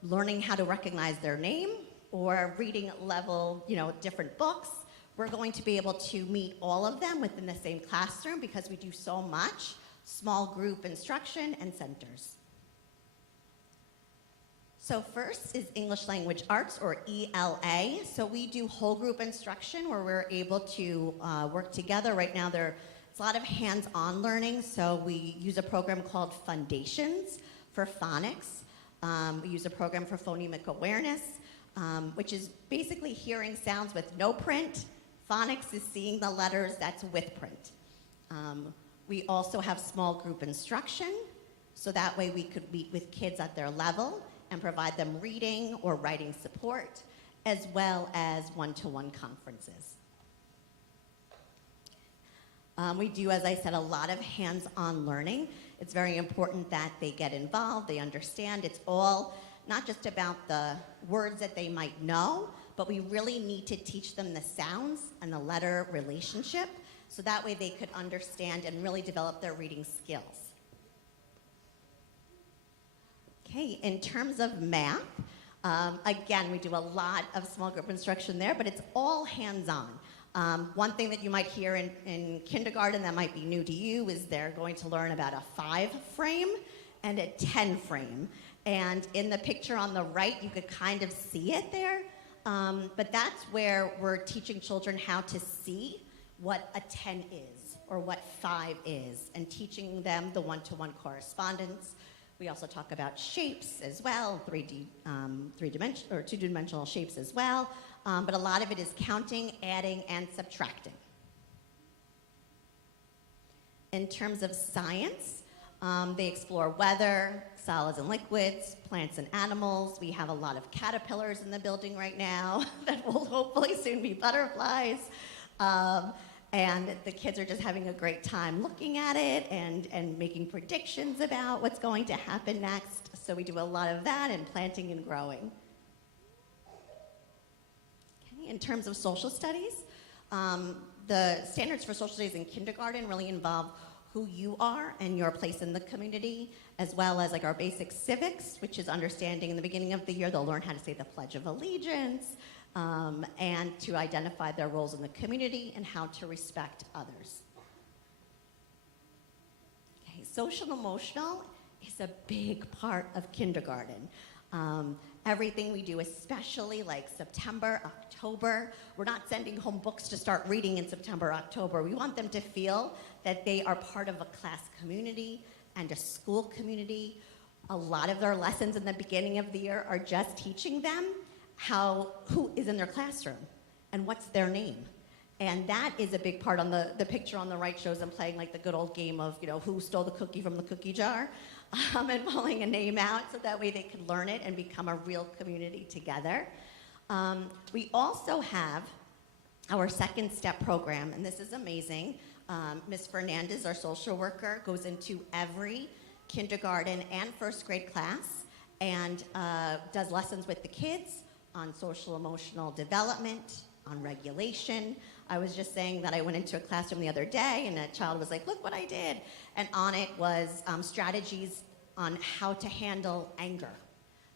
learning how to recognize their name or reading level, different books, we're going to be able to meet all of them within the same classroom because we do so much small group instruction and centers. So first is English Language Arts, or ELA. So we do whole group instruction where we're able to work together. Right now It's a lot of hands-on learning, so we use a program called Foundations for phonics. We use a program for phonemic awareness, which is basically hearing sounds with no print. Phonics is seeing the letters, that's with print. We also have small group instruction, so that way we could meet with kids at their level and provide them reading or writing support, as well as one-to-one conferences. We do, as I said, a lot of hands-on learning. It's very important that they get involved, they understand. It's all not just about the words that they might know, but we really need to teach them the sounds and the letter relationship, so that way they could understand and really develop their reading skills. Okay, in terms of math, again, we do a lot of small group instruction there, but it's all hands-on. One thing that you might hear in kindergarten that might be new to you is they're going to learn about a 5 frame and a 10 frame. And in the picture on the right, you could kind of see it there. But that's where we're teaching children how to see what a 10 is or what 5 is, and teaching them the one-to-one correspondence. We also talk about shapes as well, two-dimensional shapes as well. But a lot of it is counting, adding, and subtracting. In terms of science, they explore weather, solids and liquids, plants and animals. We have a lot of caterpillars in the building right now that will hopefully soon be butterflies. And the kids are just having a great time looking at it and making predictions about what's going to happen next. So we do a lot of that and planting and growing. Okay, in terms of social studies, the standards for social studies in kindergarten really involve who you are and your place in the community, as well as like our basic civics, which is understanding in the beginning of the year they'll learn how to say the Pledge of Allegiance, and to identify their roles in the community and how to respect others. Okay, social emotional is a big part of kindergarten. Everything we do, especially like September, October, we're not sending home books to start reading in September, October. We want them to feel that they are part of a class community and a school community. A lot of their lessons in the beginning of the year are just teaching them who is in their classroom and what's their name. And that is a big part. On the picture on the right shows them playing like the good old game of, who stole the cookie from the cookie jar, and pulling a name out so that way they could learn it and become a real community together. We also have our second step program, and this is amazing. Ms. Fernandez, our social worker, goes into every kindergarten and first grade class and does lessons with the kids on social emotional development, on regulation. I was just saying that I went into a classroom the other day and a child was like, look what I did. And on it was strategies on how to handle anger.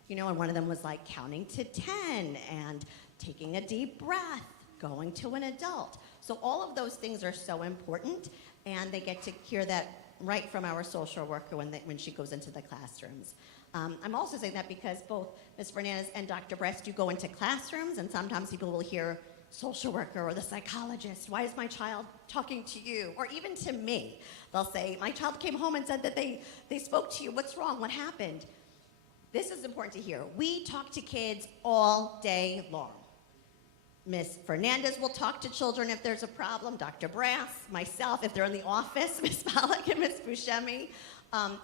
And one of them was like counting to 10 and taking a deep breath, going to an adult. So all of those things are so important, and they get to hear that right from our social worker when she goes into the classrooms. I'm also saying that because both Ms. Fernandez and Dr. Brest do go into classrooms, and sometimes people will hear social worker or the psychologist, why is my child talking to you? Or even to me. They'll say, my child came home and said that they spoke to you. What's wrong? What happened? This is important to hear. We talk to kids all day long. Ms. Fernandez will talk to children if there's a problem, Dr. Brass, myself, if they're in the office, Ms. Pollack and Ms. Buscemi.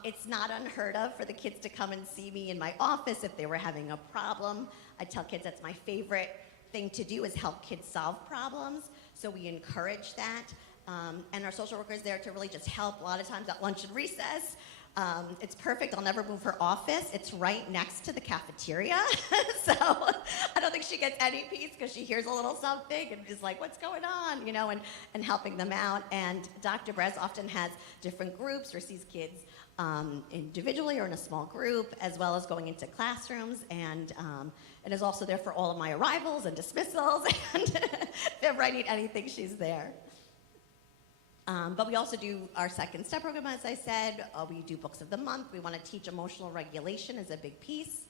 It's not unheard of for the kids to come and see me in my office if they were having a problem. I tell kids that's my favorite thing to do is help kids solve problems, so we encourage that. And our social worker is there to really just help a lot of times at lunch and recess. It's perfect. I'll never move her office. It's right next to the cafeteria. So I don't think she gets any peace because she hears a little something and is like, what's going on? And helping them out. And Dr. Brez often has different groups or sees kids individually or in a small group, as well as going into classrooms. And is also there for all of my arrivals and dismissals. And if ever I need anything, she's there. But we also do our second step program, as I said. We do books of the month. We want to teach emotional regulation as a big piece,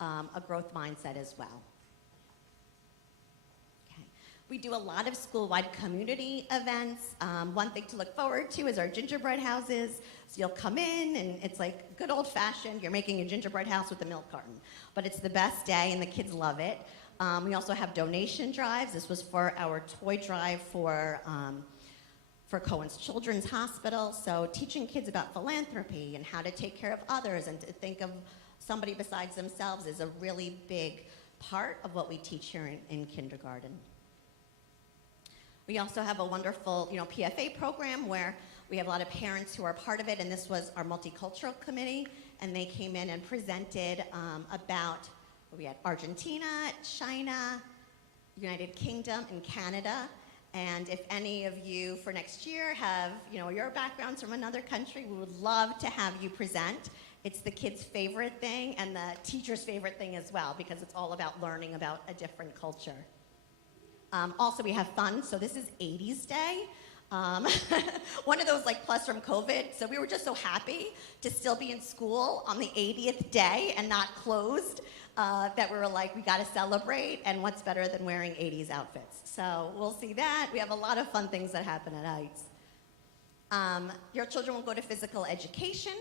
a growth mindset as well. Okay. We do a lot of school-wide community events. One thing to look forward to is our gingerbread houses. So you'll come in and it's like good old-fashioned. You're making a gingerbread house with a milk carton. But it's the best day and the kids love it. We also have donation drives. This was for our toy drive for Cohen's Children's Hospital. So teaching kids about philanthropy and how to take care of others and to think of somebody besides themselves is a really big part of what we teach here in kindergarten. We also have a wonderful, PFA program where we have a lot of parents who are part of it, and this was our multicultural committee, and they came in and presented about, we had Argentina, China, United Kingdom, and Canada. And if any of you for next year have, your backgrounds from another country, we would love to have you present. It's the kids' favorite thing and the teacher's favorite thing as well, because it's all about learning about a different culture. Also, we have fun. So this is 80s Day. One of those plus from COVID. So we were just so happy to still be in school on the 80th day and not closed that we were like, we got to celebrate. And what's better than wearing 80s outfits? So we'll see that. We have a lot of fun things that happen at Heights. Your children will go to physical education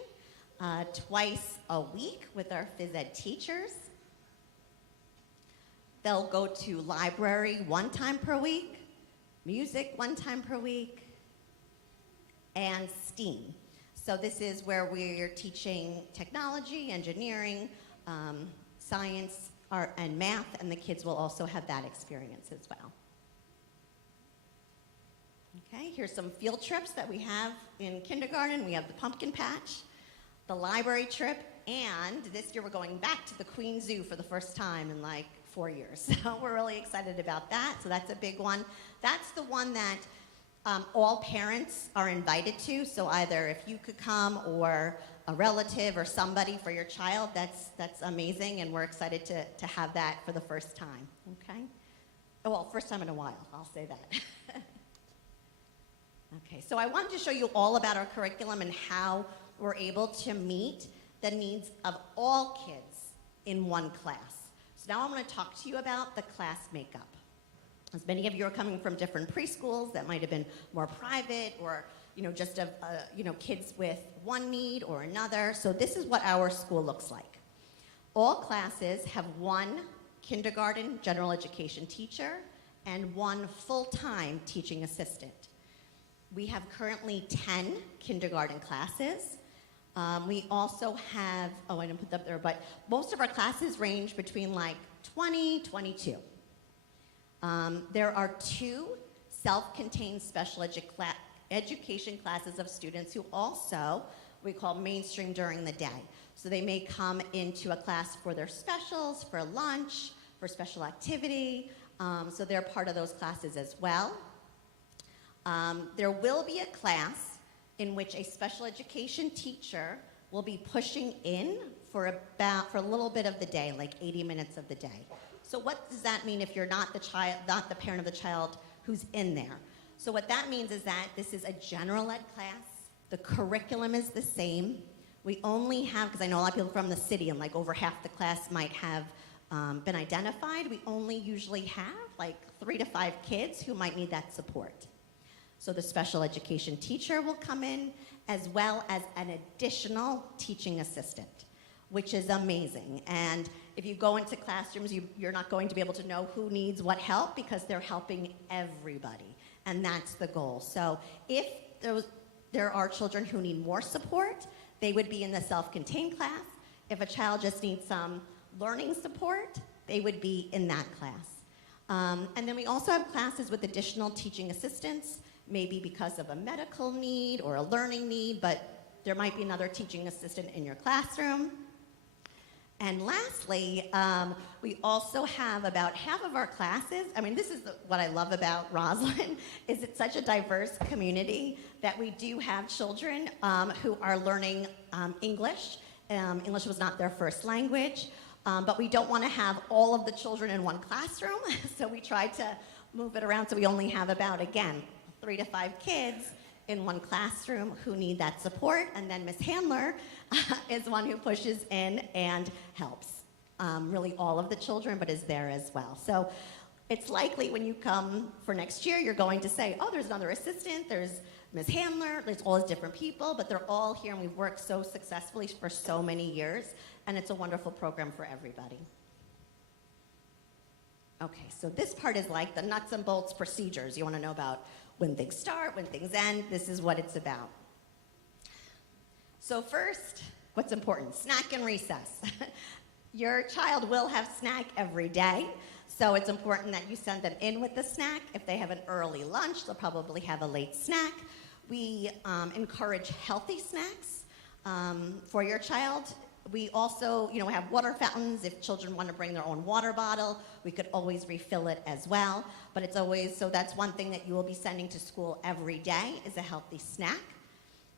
twice a week with our phys ed teachers. They'll go to library 1 time per week, music 1 time per week, and STEAM. So this is where we're teaching technology, engineering, science, art, and math, and the kids will also have that experience as well. Okay, here's some field trips that we have in kindergarten. We have the pumpkin patch, the library trip, and this year we're going back to the Queen Zoo for the first time in 4 years. So we're really excited about that. So that's a big one. That's the one that all parents are invited to. So either if you could come or a relative or somebody for your child, that's amazing. And we're excited to have that for the first time. Okay? Well, first time in a while, I'll say that. Okay, so I wanted to show you all about our curriculum and how we're able to meet the needs of all kids in one class. So now I'm going to talk to you about the class makeup. As many of you are coming from different preschools that might have been more private or just kids with one need or another. So this is what our school looks like. All classes have 1 kindergarten general education teacher and 1 full-time teaching assistant. We have currently 10 kindergarten classes. We also have, I didn't put that up there, but most of our classes range between 20, 22. There are 2 self-contained special education classes of students who also we call mainstream during the day. So they may come into a class for their specials, for lunch, for special activity. So they're part of those classes as well. There will be a class in which a special education teacher will be pushing in for a little bit of the day, 80 minutes of the day. So what does that mean if you're not the parent of the child who's in there? So what that means is that this is a general ed class. The curriculum is the same. We only have, because I know a lot of people from the city and over half the class might have been identified, we only usually have 3 to 5 kids who might need that support. So the special education teacher will come in, as well as an additional teaching assistant, which is amazing. And if you go into classrooms, you're not going to be able to know who needs what help because they're helping everybody. And that's the goal. So if there are children who need more support, they would be in the self-contained class. If a child just needs some learning support, they would be in that class. And then we also have classes with additional teaching assistants, maybe because of a medical need or a learning need, but there might be another teaching assistant in your classroom. And lastly, we also have about half of our classes. This is what I love about Roslyn, is it's such a diverse community that we do have children who are learning English. English was not their first language, but we don't want to have all of the children in one classroom, so we try to move it around so we only have about, again, 3 to 5 kids in one classroom who need that support, and then Ms. Handler is one who pushes in and helps really all of the children, but is there as well. So It's likely when you come for next year, you're going to say, oh, there's another assistant, there's Ms. Handler, there's all these different people, but they're all here and we've worked so successfully for so many years, and it's a wonderful program for everybody. Okay, so this part is like the nuts and bolts procedures. You want to know about when things start, when things end. This is what it's about. So first, what's important? Snack and recess. Your child will have snack every day, so it's important that you send them in with the snack. If they have an early lunch, they'll probably have a late snack. We encourage healthy snacks for your child. We also, have water fountains. If children want to bring their own water bottle, we could always refill it as well. But it's always, so that's one thing that you will be sending to school every day is a healthy snack.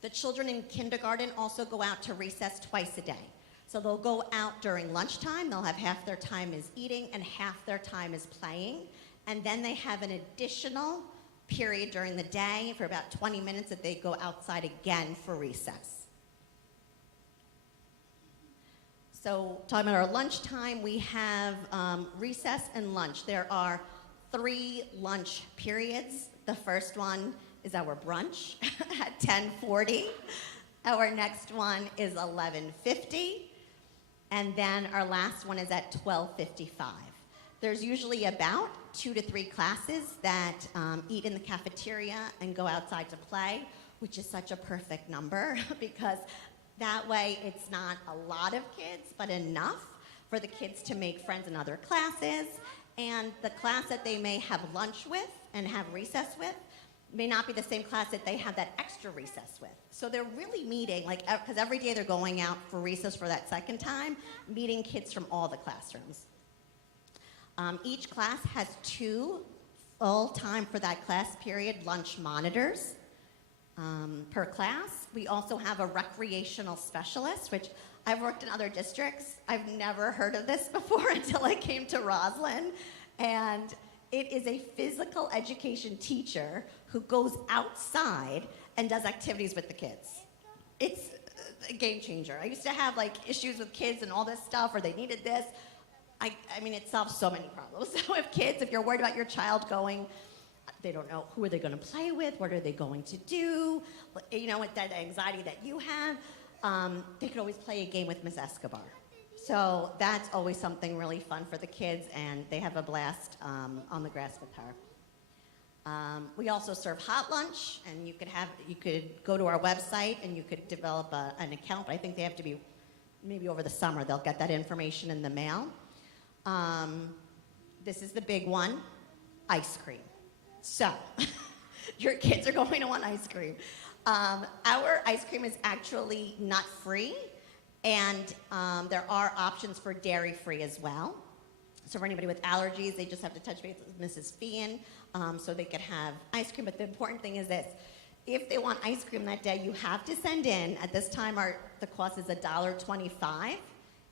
The children in kindergarten also go out to recess twice a day. So they'll go out during lunchtime. They'll have half their time is eating and half their time is playing. And then they have an additional period during the day for about 20 minutes that they go outside again for recess. So talking about our lunchtime, we have recess and lunch. There are 3 lunch periods. The first one is our brunch at 10:40. Our next one is 11:50. And then our last one is at 12:55. There's usually about 2 to 3 classes that eat in the cafeteria and go outside to play, which is such a perfect number because that way it's not a lot of kids, but enough for the kids to make friends in other classes. And the class that they may have lunch with and have recess with may not be the same class that they have that extra recess with. So they're really meeting, because every day they're going out for recess for that second time, meeting kids from all the classrooms. Each class has 2 full time for that class period lunch monitors per class. We also have a recreational specialist, which I've worked in other districts. I've never heard of this before until I came to Roslyn. And it is a physical education teacher who goes outside and does activities with the kids. It's a game changer. I used to have issues with kids and all this stuff, or they needed this. I mean, it solves so many problems. So if you're worried about your child going, they don't know who are they going to play with, what are they going to do, with that anxiety that you have, they could always play a game with Miss Escobar. So that's always something really fun for the kids, and they have a blast on the grass with her. We also serve hot lunch, and you could go to our website and you could develop an account, but I think they have to be maybe over the summer. They'll get that information in the mail. This is the big one, ice cream. So your kids are going to want ice cream. Our ice cream is actually not free, and there are options for dairy-free as well. So for anybody with allergies, they just have to touch base with Mrs. Fian so they can have ice cream. But the important thing is this. If they want ice cream that day, you have to send in, at this time, the cost is $1.25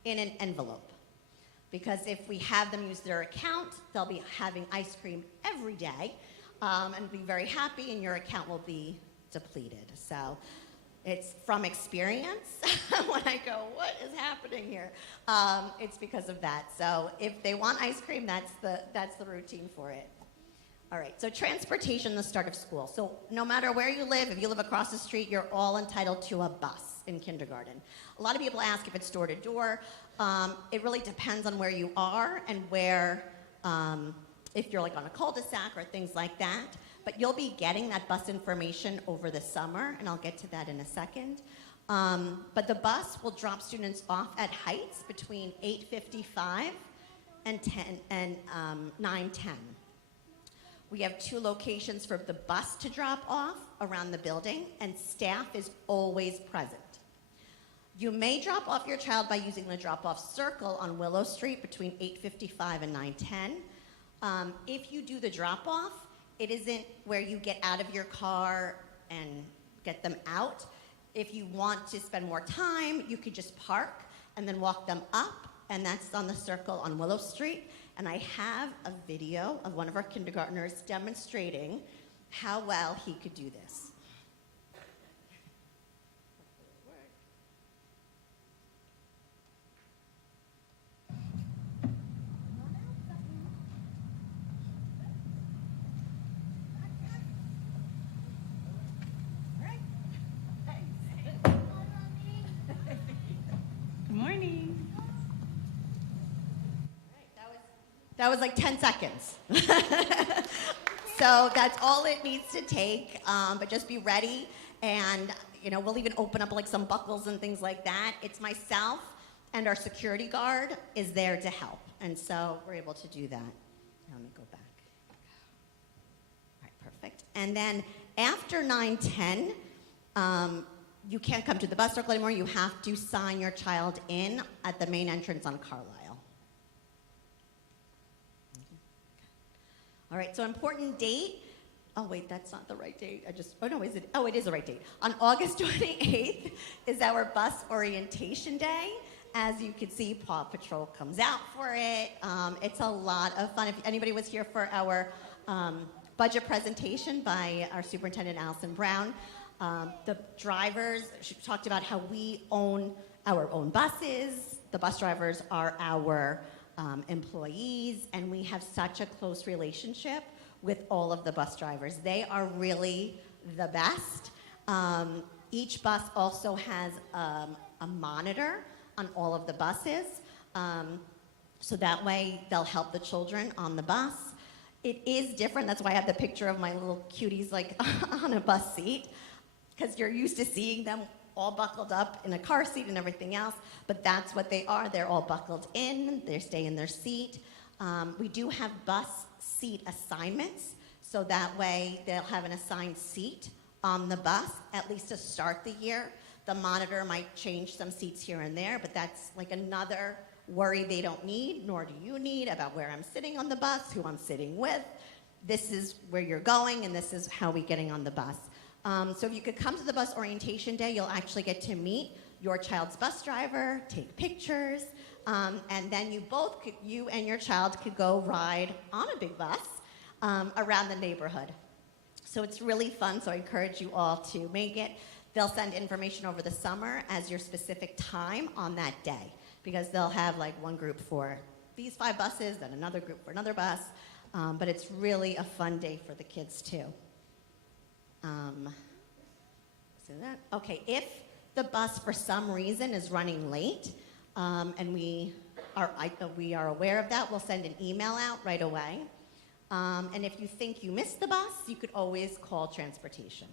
in an envelope. Because if we have them use their account, they'll be having ice cream every day and be very happy, and your account will be depleted. So it's from experience. When I go, what is happening here? It's because of that. So if they want ice cream, that's the routine for it. All right, so transportation, the start of school. So no matter where you live, if you live across the street, you're all entitled to a bus in kindergarten. A lot of people ask if it's door to door. It really depends on where you are and where, if you're on a cul-de-sac or things like that. But you'll be getting that bus information over the summer, and I'll get to that in a second. But the bus will drop students off at Heights between 8:55 and 9:10. We have 2 locations for the bus to drop off around the building, and staff is always present. You may drop off your child by using the drop-off circle on Willow Street between 8:55 and 9:10. If you do the drop-off, it isn't where you get out of your car and get them out. If you want to spend more time, you could just park and then walk them up, and that's on the circle on Willow Street. And I have a video of one of our kindergartners demonstrating how well he could do this. That was like 10 seconds. So that's all it needs to take, but just be ready. And, you know, we'll even open up like some buckles and things like that. It's myself and our security guard is there to help. And so we're able to do that. Now let me go back. All right, perfect. And then after 9:10, you can't come to the bus circle anymore. You have to sign your child in at the main entrance on Carlisle. All right, so important date. Oh, wait, that's not the right date. Oh, no, is it? Oh, it is the right date. On August 28th is our bus orientation day. As you can see, Paw Patrol comes out for it. It's a lot of fun. If anybody was here for our budget presentation by our superintendent, Allison Brown, the drivers, she talked about how we own our own buses. The bus drivers are our employees, and we have such a close relationship with all of the bus drivers. They are really the best. Each bus also has a monitor on all of the buses, so that way they'll help the children on the bus. It is different. That's why I have the picture of my little cuties like on a bus seat, because you're used to seeing them all buckled up in a car seat and everything else, but that's what they are. They're all buckled in. They stay in their seat. We do have bus seat assignments, so that way they'll have an assigned seat on the bus, at least to start the year. The monitor might change some seats here and there, but that's like another worry they don't need, nor do you need, about where I'm sitting on the bus, who I'm sitting with. This is where you're going, and this is how we're getting on the bus. So if you could come to the bus orientation day, you'll actually get to meet your child's bus driver, take pictures, and then you and your child could go ride on a big bus around the neighborhood. So it's really fun, so I encourage you all to make it. They'll send information over the summer as your specific time on that day, because they'll have like one group for these 5 buses, then another group for another bus, but it's really a fun day for the kids too. Okay, if the bus for some reason is running late, and we are aware of that, we'll send an email out right away. And if you think you missed the bus, you could always call transportation.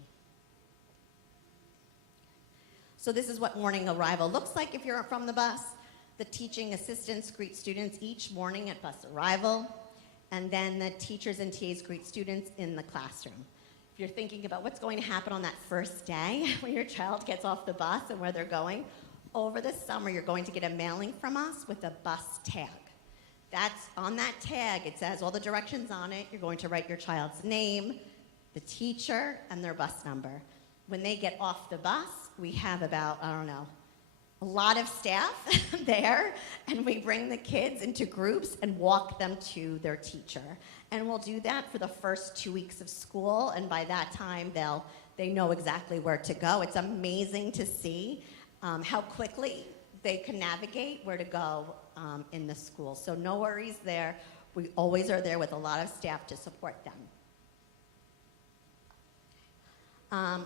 So this is what morning arrival looks like if you're from the bus. The teaching assistants greet students each morning at bus arrival, and then the teachers and TAs greet students in the classroom. If you're thinking about what's going to happen on that first day when your child gets off the bus and where they're going, over the summer you're going to get a mailing from us with a bus tag. That's on that tag, it says all the directions on it. You're going to write your child's name, the teacher, and their bus number. When they get off the bus, we have about, a lot of staff there, and we bring the kids into groups and walk them to their teacher. And we'll do that for the first 2 weeks of school, and by that time, they know exactly where to go. It's amazing to see how quickly they can navigate where to go in the school. So no worries there. We always are there with a lot of staff to support them.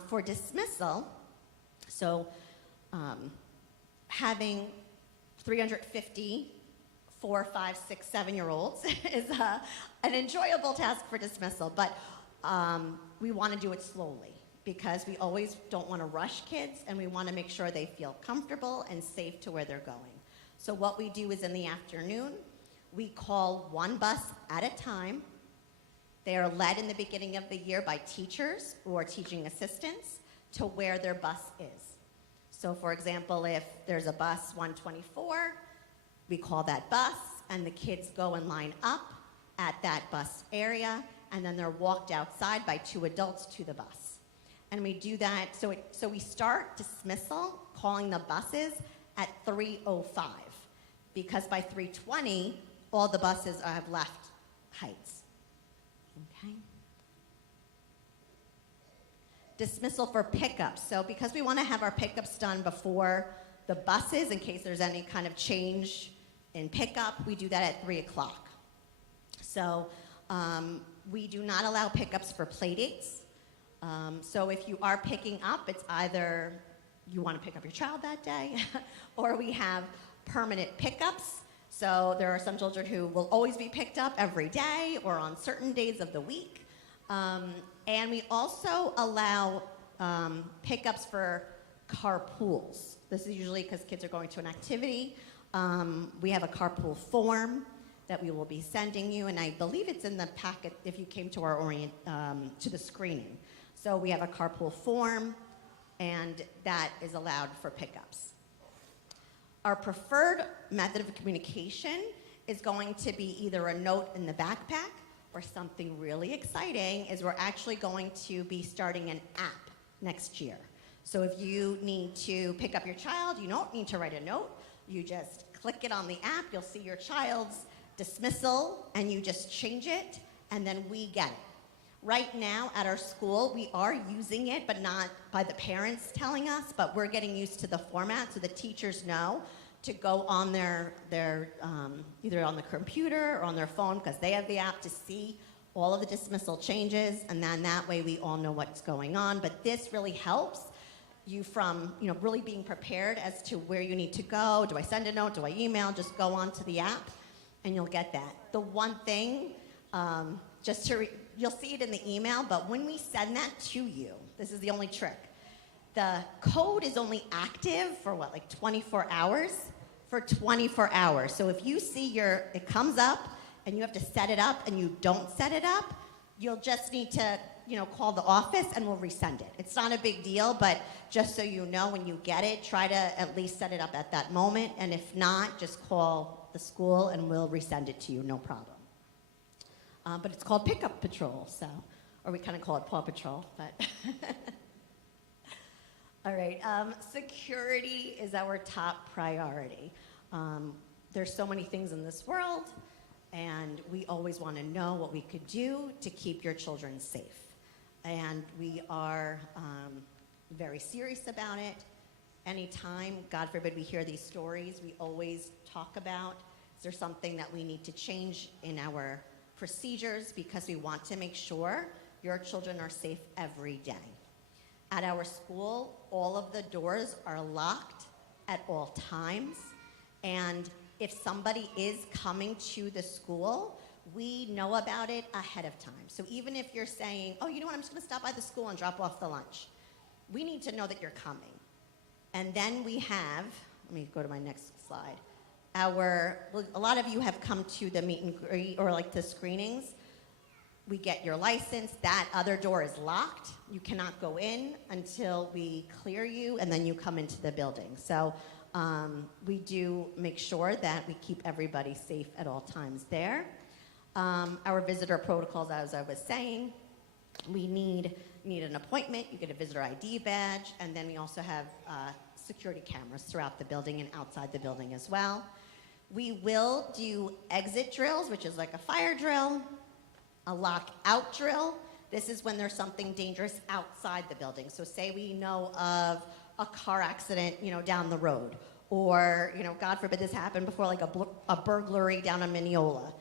For dismissal, so having 350 4, 5, 6, 7-year-olds is an enjoyable task for dismissal, but we want to do it slowly because we always don't want to rush kids, and we want to make sure they feel comfortable and safe to where they're going. So what we do is in the afternoon, we call one bus at a time. They are led in the beginning of the year by teachers or teaching assistants to where their bus is. So for example, if there's a bus 124, we call that bus, and the kids go and line up at that bus area, and then they're walked outside by 2 adults to the bus. And we do that, so we start dismissal, calling the buses at 3:05, because by 3:20, all the buses have left Heights. Okay? Dismissal for pickups. So because we want to have our pickups done before the buses, in case there's any kind of change in pickup, we do that at 3 o'clock. So we do not allow pickups for play dates. So if you are picking up, it's either you want to pick up your child that day, or we have permanent pickups. So there are some children who will always be picked up every day or on certain days of the week. And we also allow pickups for carpools. This is usually because kids are going to an activity. We have a carpool form that we will be sending you, and I believe it's in the packet if you came to our to the screening. So we have a carpool form, and that is allowed for pickups. Our preferred method of communication is going to be either a note in the backpack, or something really exciting is we're actually going to be starting an app next year. So if you need to pick up your child, you don't need to write a note. You just click it on the app, you'll see your child's dismissal, and you just change it, and then we get it. Right now at our school, we are using it, but not by the parents telling us, but we're getting used to the format so the teachers know to go on their either on the computer or on their phone, because they have the app, to see all of the dismissal changes, and then that way we all know what's going on. But this really helps you from really being prepared as to where you need to go. Do I send a note? Do I email? Just go onto the app, and you'll get that. The one thing, you'll see it in the email, but when we send that to you, this is the only trick. The code is only active for 24 hours? For 24 hours. So if you see it comes up and you have to set it up and you don't set it up, you'll just need to call the office and we'll resend it. It's not a big deal, but just so you know, when you get it, try to at least set it up at that moment, and if not, just call the school and we'll resend it to you, no problem. But it's called Pickup Patrol, or we kind of call it Paw Patrol, but all right, security is our top priority. There's so many things in this world, and we always want to know what we could do to keep your children safe. And we are very serious about it. Anytime, God forbid, we hear these stories, we always talk about, is there something that we need to change in our procedures, because we want to make sure your children are safe every day. At our school, all of the doors are locked at all times, and if somebody is coming to the school, we know about it ahead of time. So even if you're saying, oh, you know what, I'm just going to stop by the school and drop off the lunch, we need to know that you're coming. And then we have, let me go to my next slide, a lot of you have come to the meet and greet or the screenings. We get your license, that other door is locked. You cannot go in until we clear you, and then you come into the building. So we do make sure that we keep everybody safe at all times there. Our visitor protocols, as I was saying, we need an appointment, you get a visitor ID badge, and then we also have security cameras throughout the building and outside the building as well. We will do exit drills, which is like a fire drill, a lockout drill. This is when there's something dangerous outside the building. So say we know of a car accident, down the road, or, God forbid this happened before, like a burglary down in Mineola.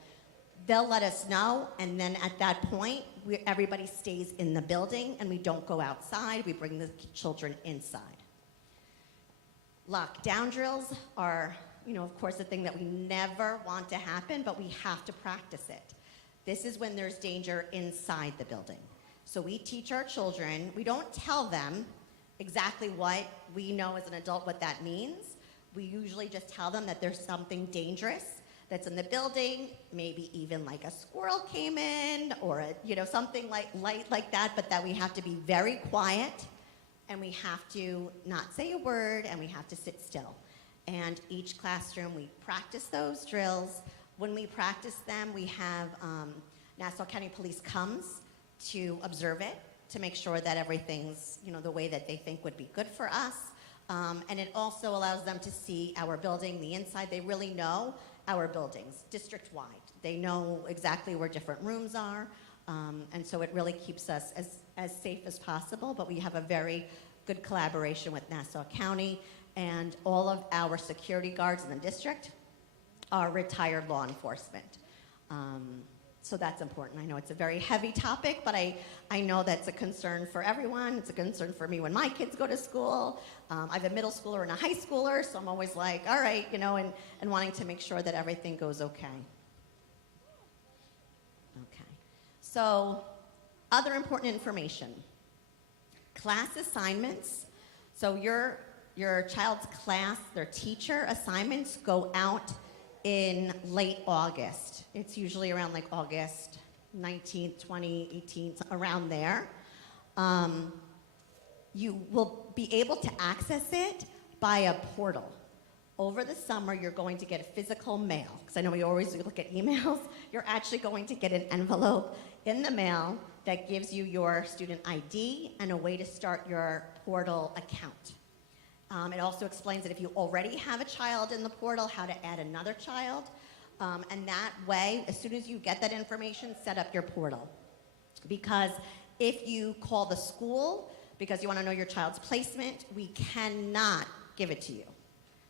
They'll let us know, and then at that point, everybody stays in the building, and we don't go outside. We bring the children inside. Lockdown drills are, of course, the thing that we never want to happen, but we have to practice it. This is when there's danger inside the building. So we teach our children, we don't tell them exactly what we know as an adult what that means. We usually just tell them that there's something dangerous that's in the building, maybe even like a squirrel came in, or something light like that, but that we have to be very quiet, and we have to not say a word, and we have to sit still. And each classroom, we practice those drills. When we practice them, we have Nassau County Police comes to observe it, to make sure that everything's the way that they think would be good for us. And it also allows them to see our building, the inside. They really know our buildings, district-wide. They know exactly where different rooms are. And so it really keeps us as safe as possible. But we have a very good collaboration with Nassau County, and all of our security guards in the district are retired law enforcement. So that's important. I know it's a very heavy topic, but I know that's a concern for everyone. It's a concern for me when my kids go to school. I have a middle schooler and a high schooler, so I'm always like, all right, you know, and wanting to make sure that everything goes okay. Okay. So, other important information. Class assignments. So your child's class, their teacher assignments go out in late August. It's usually around like August 19th, 20th, 18th, around there. You will be able to access it by a portal. Over the summer, you're going to get a physical mail, because I know we always look at emails. You're actually going to get an envelope in the mail that gives you your student ID and a way to start your portal account. It also explains that if you already have a child in the portal, how to add another child. And that way, as soon as you get that information, set up your portal. Because if you call the school because you want to know your child's placement, we cannot give it to you.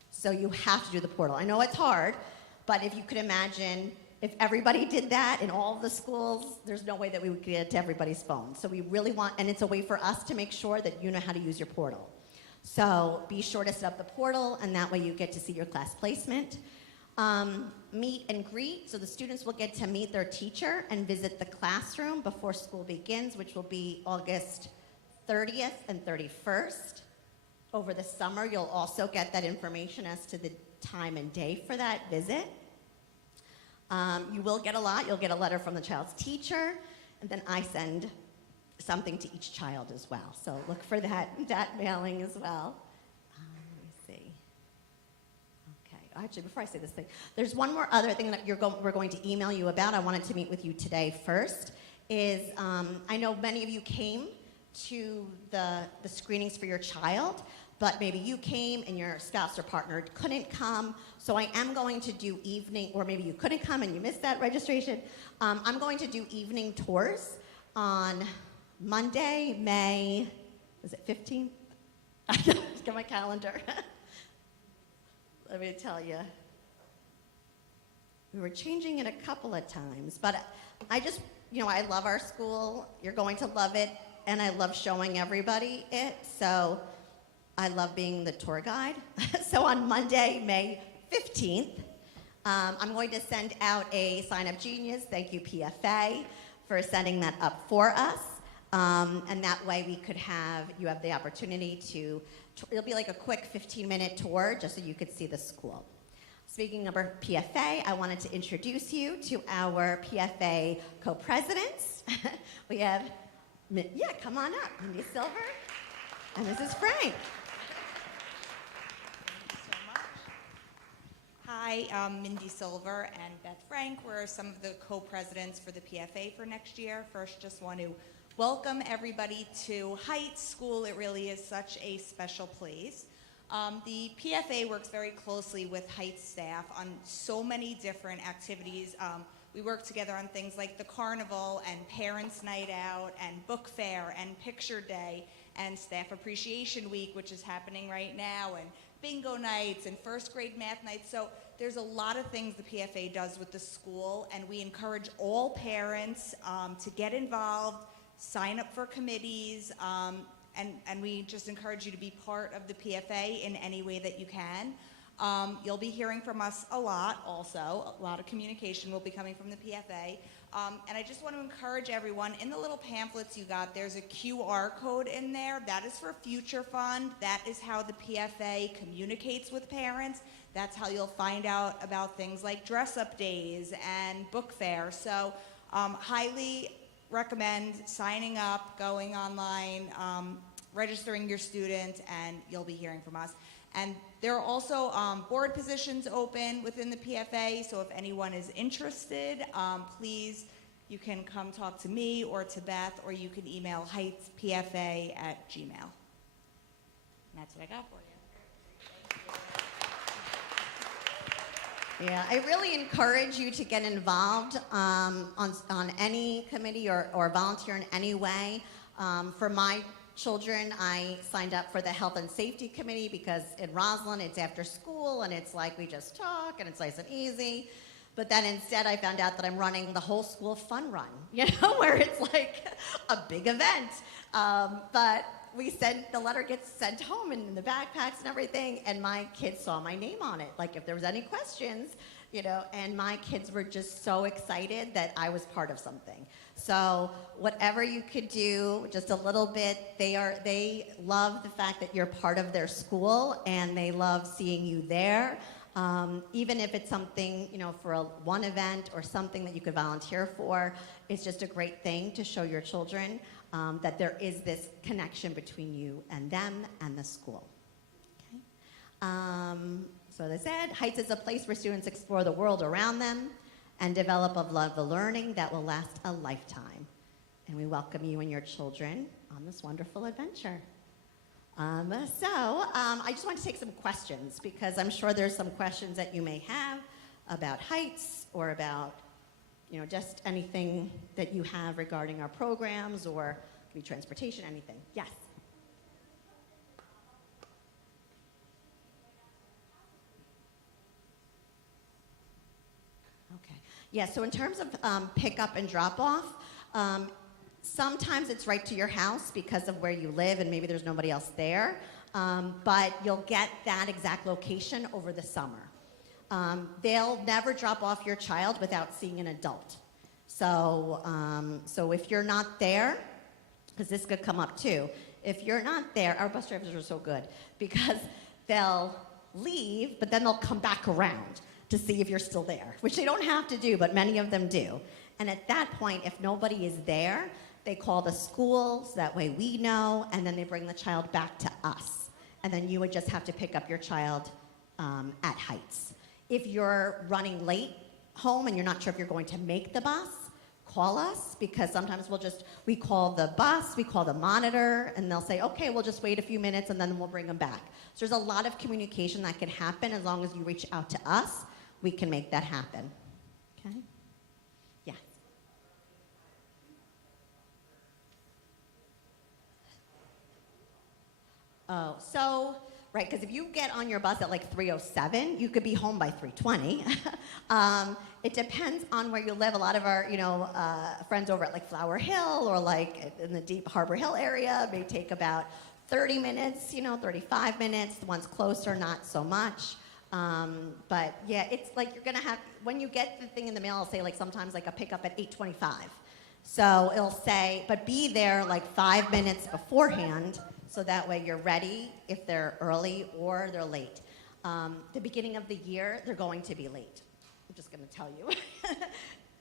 So you have to do the portal. I know it's hard, but if you could imagine, if everybody did that in all of the schools, there's no way that we would get it to everybody's phone. So we really want, and it's a way for us to make sure that you know how to use your portal. So be sure to set up the portal, and that way you get to see your class placement. Meet and greet, so the students will get to meet their teacher and visit the classroom before school begins, which will be August 30th and 31st. Over the summer, you'll also get that information as to the time and day for that visit. You will get a lot. You'll get a letter from the child's teacher, and then I send something to each child as well. So look for that mailing as well. Let me see. Okay, actually, before I say this thing, there's one more other thing that we're going to email you about. I wanted to meet with you today first. I know many of you came to the screenings for your child, but maybe you came and your spouse or partner couldn't come. So I am going to do evening, or maybe you couldn't come and you missed that registration. I'm going to do evening tours on Monday, May, is it 15th? I gotta get my calendar. Let me tell you. We were changing it a couple of times, but I just, I love our school. You're going to love it, and I love showing everybody it. So I love being the tour guide. So on Monday, May 15th, I'm going to send out a Sign Up Genius. Thank you, PFA, for setting that up for us. And that way you have the opportunity to, it'll be like a quick 15-minute tour just so you could see the school. Speaking of our PFA, I wanted to introduce you to our PFA co-presidents. We have, come on up, Mindy Silver and Mrs. Frank. Hi, I'm Mindy Silver and Beth Frank. We're some of the co-presidents for the PFA for next year. First, just want to welcome everybody to Heights School. It really is such a special place. The PFA works very closely with Heights staff on so many different activities. We work together on things like the carnival and Parents' Night Out and Book Fair and Picture Day and Staff Appreciation Week, which is happening right now, and bingo nights and first grade math nights. So there's a lot of things the PFA does with the school, and we encourage all parents to get involved, sign up for committees, and we just encourage you to be part of the PFA in any way that you can. You'll be hearing from us a lot also. A lot of communication will be coming from the PFA. And I just want to encourage everyone, in the little pamphlets you got, there's a QR code in there. That is for Future Fund. That is how the PFA communicates with parents. That's how you'll find out about things like dress-up days and book fair. So highly recommend signing up, going online, registering your student, and you'll be hearing from us. And there are also board positions open within the PFA, so if anyone is interested, please, you can come talk to me or to Beth, or you can email heightspfa@gmail. And that's what I got for you. Yeah, I really encourage you to get involved on any committee or volunteer in any way. For my children, I signed up for the Health and Safety Committee because in Roslyn it's after school and it's like we just talk and it's nice and easy. But then instead I found out that I'm running the whole school fun run, where it's like a big event. But the letter gets sent home and in the backpacks and everything, and my kids saw my name on it. Like if there was any questions, and my kids were just so excited that I was part of something. So whatever you could do, just a little bit, they love the fact that you're part of their school, and they love seeing you there. Even if it's something, for one event or something that you could volunteer for, it's just a great thing to show your children that there is this connection between you and them and the school. Okay? So as I said, Heights is a place where students explore the world around them and develop a love of learning that will last a lifetime. And we welcome you and your children on this wonderful adventure. I just want to take some questions, because I'm sure there's some questions that you may have about Heights or about, just anything that you have regarding our programs, or it could be transportation, anything. Yes? Okay. Yeah, so in terms of pickup and drop-off, sometimes it's right to your house because of where you live and maybe there's nobody else there, but you'll get that exact location over the summer. They'll never drop off your child without seeing an adult. So if you're not there, because this could come up too, if you're not there, our bus drivers are so good, because they'll leave, but then they'll come back around to see if you're still there, which they don't have to do, but many of them do. And at that point, if nobody is there, they call the school, so that way we know, and then they bring the child back to us. And then you would just have to pick up your child at Heights. If you're running late home and you're not sure if you're going to make the bus, call us, because sometimes we call the bus, we call the monitor, and they'll say, okay, we'll just wait a few minutes and then we'll bring them back. So there's a lot of communication that can happen. As long as you reach out to us, we can make that happen. Okay? Yeah. Oh, so, right, because if you get on your bus at like 3:07, you could be home by 3:20. It depends on where you live. A lot of our, friends over at like Flower Hill or like in the deep Harbor Hill area may take about 30 minutes, 35 minutes. The ones closer, not so much. But yeah, it's like you're gonna have, when you get the thing in the mail, it'll say like sometimes like a pickup at 8:25. So it'll say, but be there like 5 minutes beforehand, so that way you're ready if they're early or they're late. The beginning of the year, they're going to be late. I'm just gonna tell you.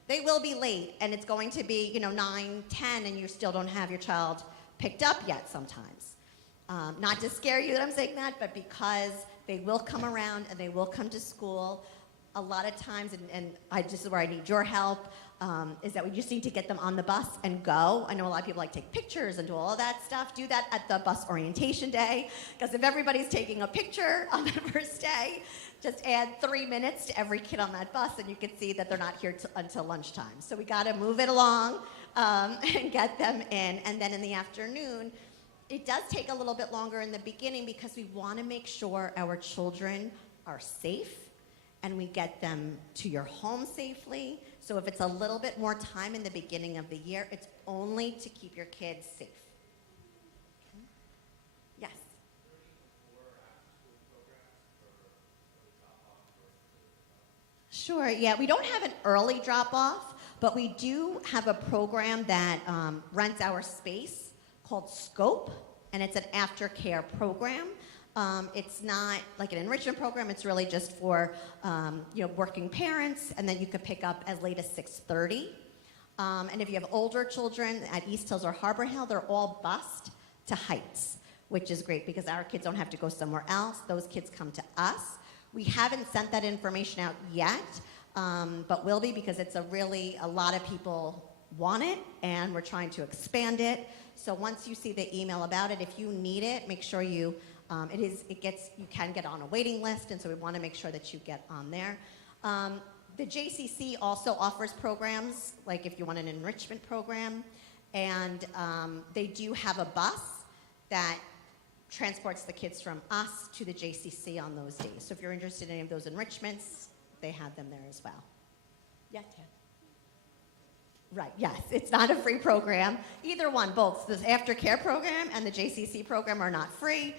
They will be late, and it's going to be 9, 10, and you still don't have your child picked up yet sometimes. Not to scare you that I'm saying that, but because they will come around and they will come to school. A lot of times, and this is where I need your help, is that we just need to get them on the bus and go. I know a lot of people like take pictures and do all that stuff. Do that at the bus orientation day, because if everybody's taking a picture on the first day, just add 3 minutes to every kid on that bus, and you can see that they're not here until lunchtime. So we got to move it along and get them in. And then in the afternoon, it does take a little bit longer in the beginning because we want to make sure our children are safe and we get them to your home safely. So if it's a little bit more time in the beginning of the year, it's only to keep your kids safe. Okay. Yes? Sure, yeah, we don't have an early drop-off, but we do have a program that rents our space called Scope, and it's an aftercare program. It's not like an enrichment program. It's really just for working parents, and then you could pick up as late as 6:30. And if you have older children at East Hills or Harbor Hill, they're all bused to Heights, which is great because our kids don't have to go somewhere else. Those kids come to us. We haven't sent that information out yet, but will be, because it's a lot of people want it, and we're trying to expand it. So once you see the email about it, if you need it, make sure you can get on a waiting list, and so we want to make sure that you get on there. The JCC also offers programs, like if you want an enrichment program, and they do have a bus that transports the kids from us to the JCC on those days. So if you're interested in any of those enrichments, they have them there as well. Yes, Tam. Right, yes, it's not a free program. Either one, both the aftercare program and the JCC program are not free.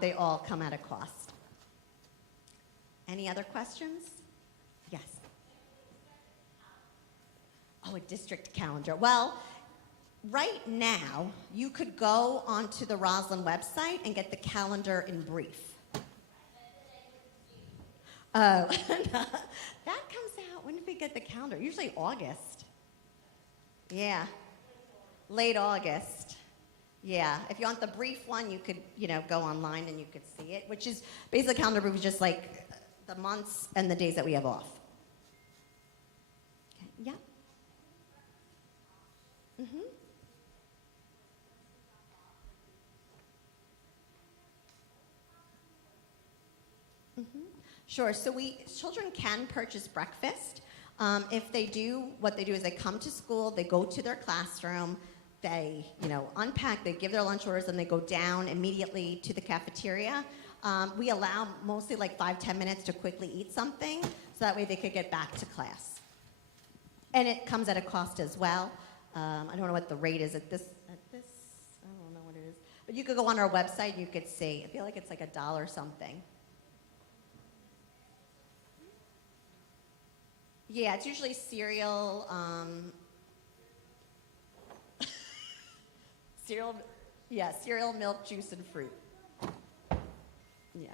They all come at a cost. Any other questions? Yes. Oh, a district calendar. Well, right now, you could go onto the Roslyn website and get the calendar in brief. Oh, that comes out, when did we get the calendar? Usually August. Yeah, late August. Yeah, if you want the brief one, you could, go online and you could see it, which is basically the calendar brief is just like the months and the days that we have off. Okay. Yeah. Mm-hmm. Mm-hmm. Sure. So children can purchase breakfast. If they do, what they do is they come to school, they go to their classroom, they, unpack, they give their lunch orders, and they go down immediately to the cafeteria. We allow mostly like 5-10 minutes to quickly eat something, so that way they could get back to class. And it comes at a cost as well. I don't know what the rate is at this, I don't know what it is. But you could go on our website, you could see. I feel like it's like $1 something. Yeah, it's usually cereal, cereal, milk, juice, and fruit. Yeah.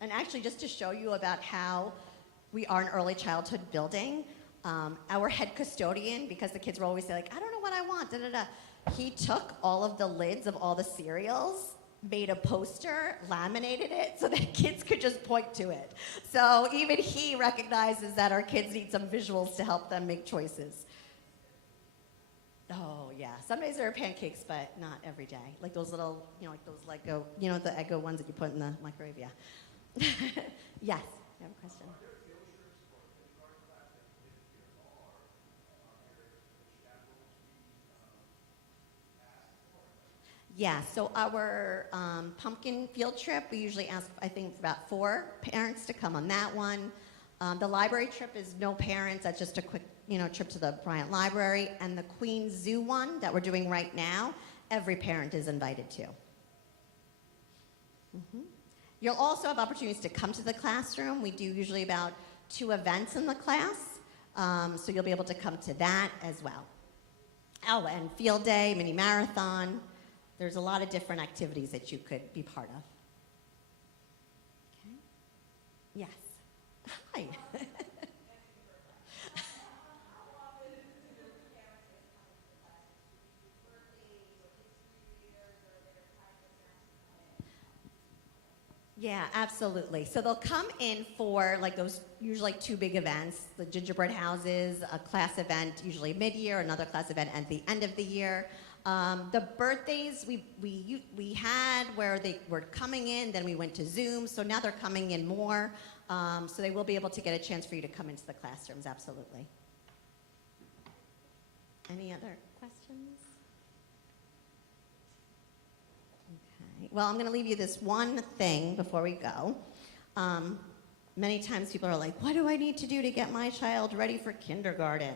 And actually, just to show you about how we are an early childhood building, our head custodian, because the kids were always like, I don't know what I want, he took all of the lids of all the cereals, made a poster, laminated it so that kids could just point to it. So even he recognizes that our kids need some visuals to help them make choices. Oh, yeah. Some days there are pancakes, but not every day. Like those little, like those Lego, the Eggo ones that you put in the microwave, yeah. Yes, you have a question? Yeah, so our pumpkin field trip, we usually ask, I think, about 4 parents to come on that one. The library trip is no parents. That's just a quick, trip to the Bryant Library. And the Queens Zoo one that we're doing right now, every parent is invited to. Mm-hmm. You'll also have opportunities to come to the classroom. We do usually about 2 events in the class, so you'll be able to come to that as well. Oh, and field day, mini marathon. There's a lot of different activities that you could be part of. Okay. Yes. Hi. Yeah, absolutely. So they'll come in for like those usually 2 big events, the gingerbread houses, a class event usually mid-year, another class event at the end of the year. The birthdays we had where they were coming in, then we went to Zoom, so now they're coming in more. So they will be able to get a chance for you to come into the classrooms, absolutely. Any other questions? Okay. Well, I'm going to leave you this one thing before we go. Many times people are like, what do I need to do to get my child ready for kindergarten?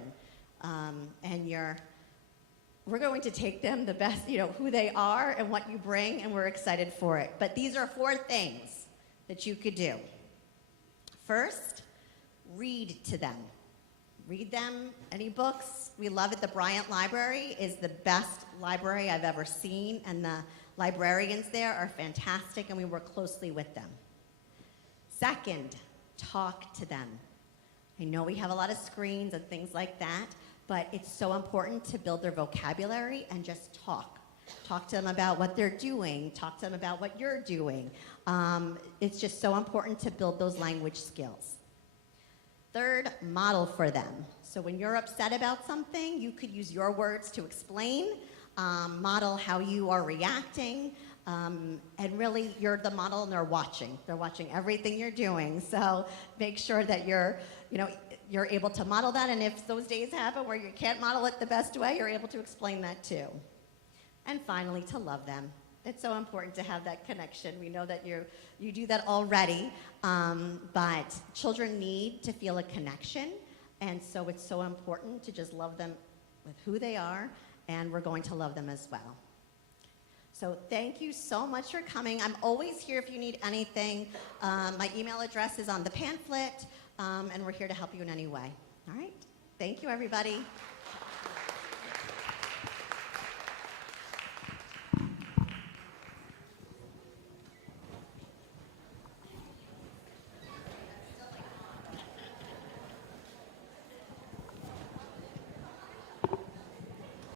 We're going to take them the best, who they are and what you bring, and we're excited for it. But these are 4 things that you could do. First, read to them. Read them any books. We love it. The Bryant Library is the best library I've ever seen, and the librarians there are fantastic, and we work closely with them. Second, talk to them. I know we have a lot of screens and things like that, but it's so important to build their vocabulary and just talk. Talk to them about what they're doing. Talk to them about what you're doing. It's just so important to build those language skills. Third, model for them. So when you're upset about something, you could use your words to explain, model how you are reacting, and really you're the model and they're watching. They're watching everything you're doing. So make sure that you're able to model that, and if those days happen where you can't model it the best way, you're able to explain that too. And finally, to love them. It's so important to have that connection. We know that you do that already, but children need to feel a connection. And so it's so important to just love them with who they are, and we're going to love them as well. So thank you so much for coming. I'm always here if you need anything. My email address is on the pamphlet, and we're here to help you in any way. All right? Thank you, everybody.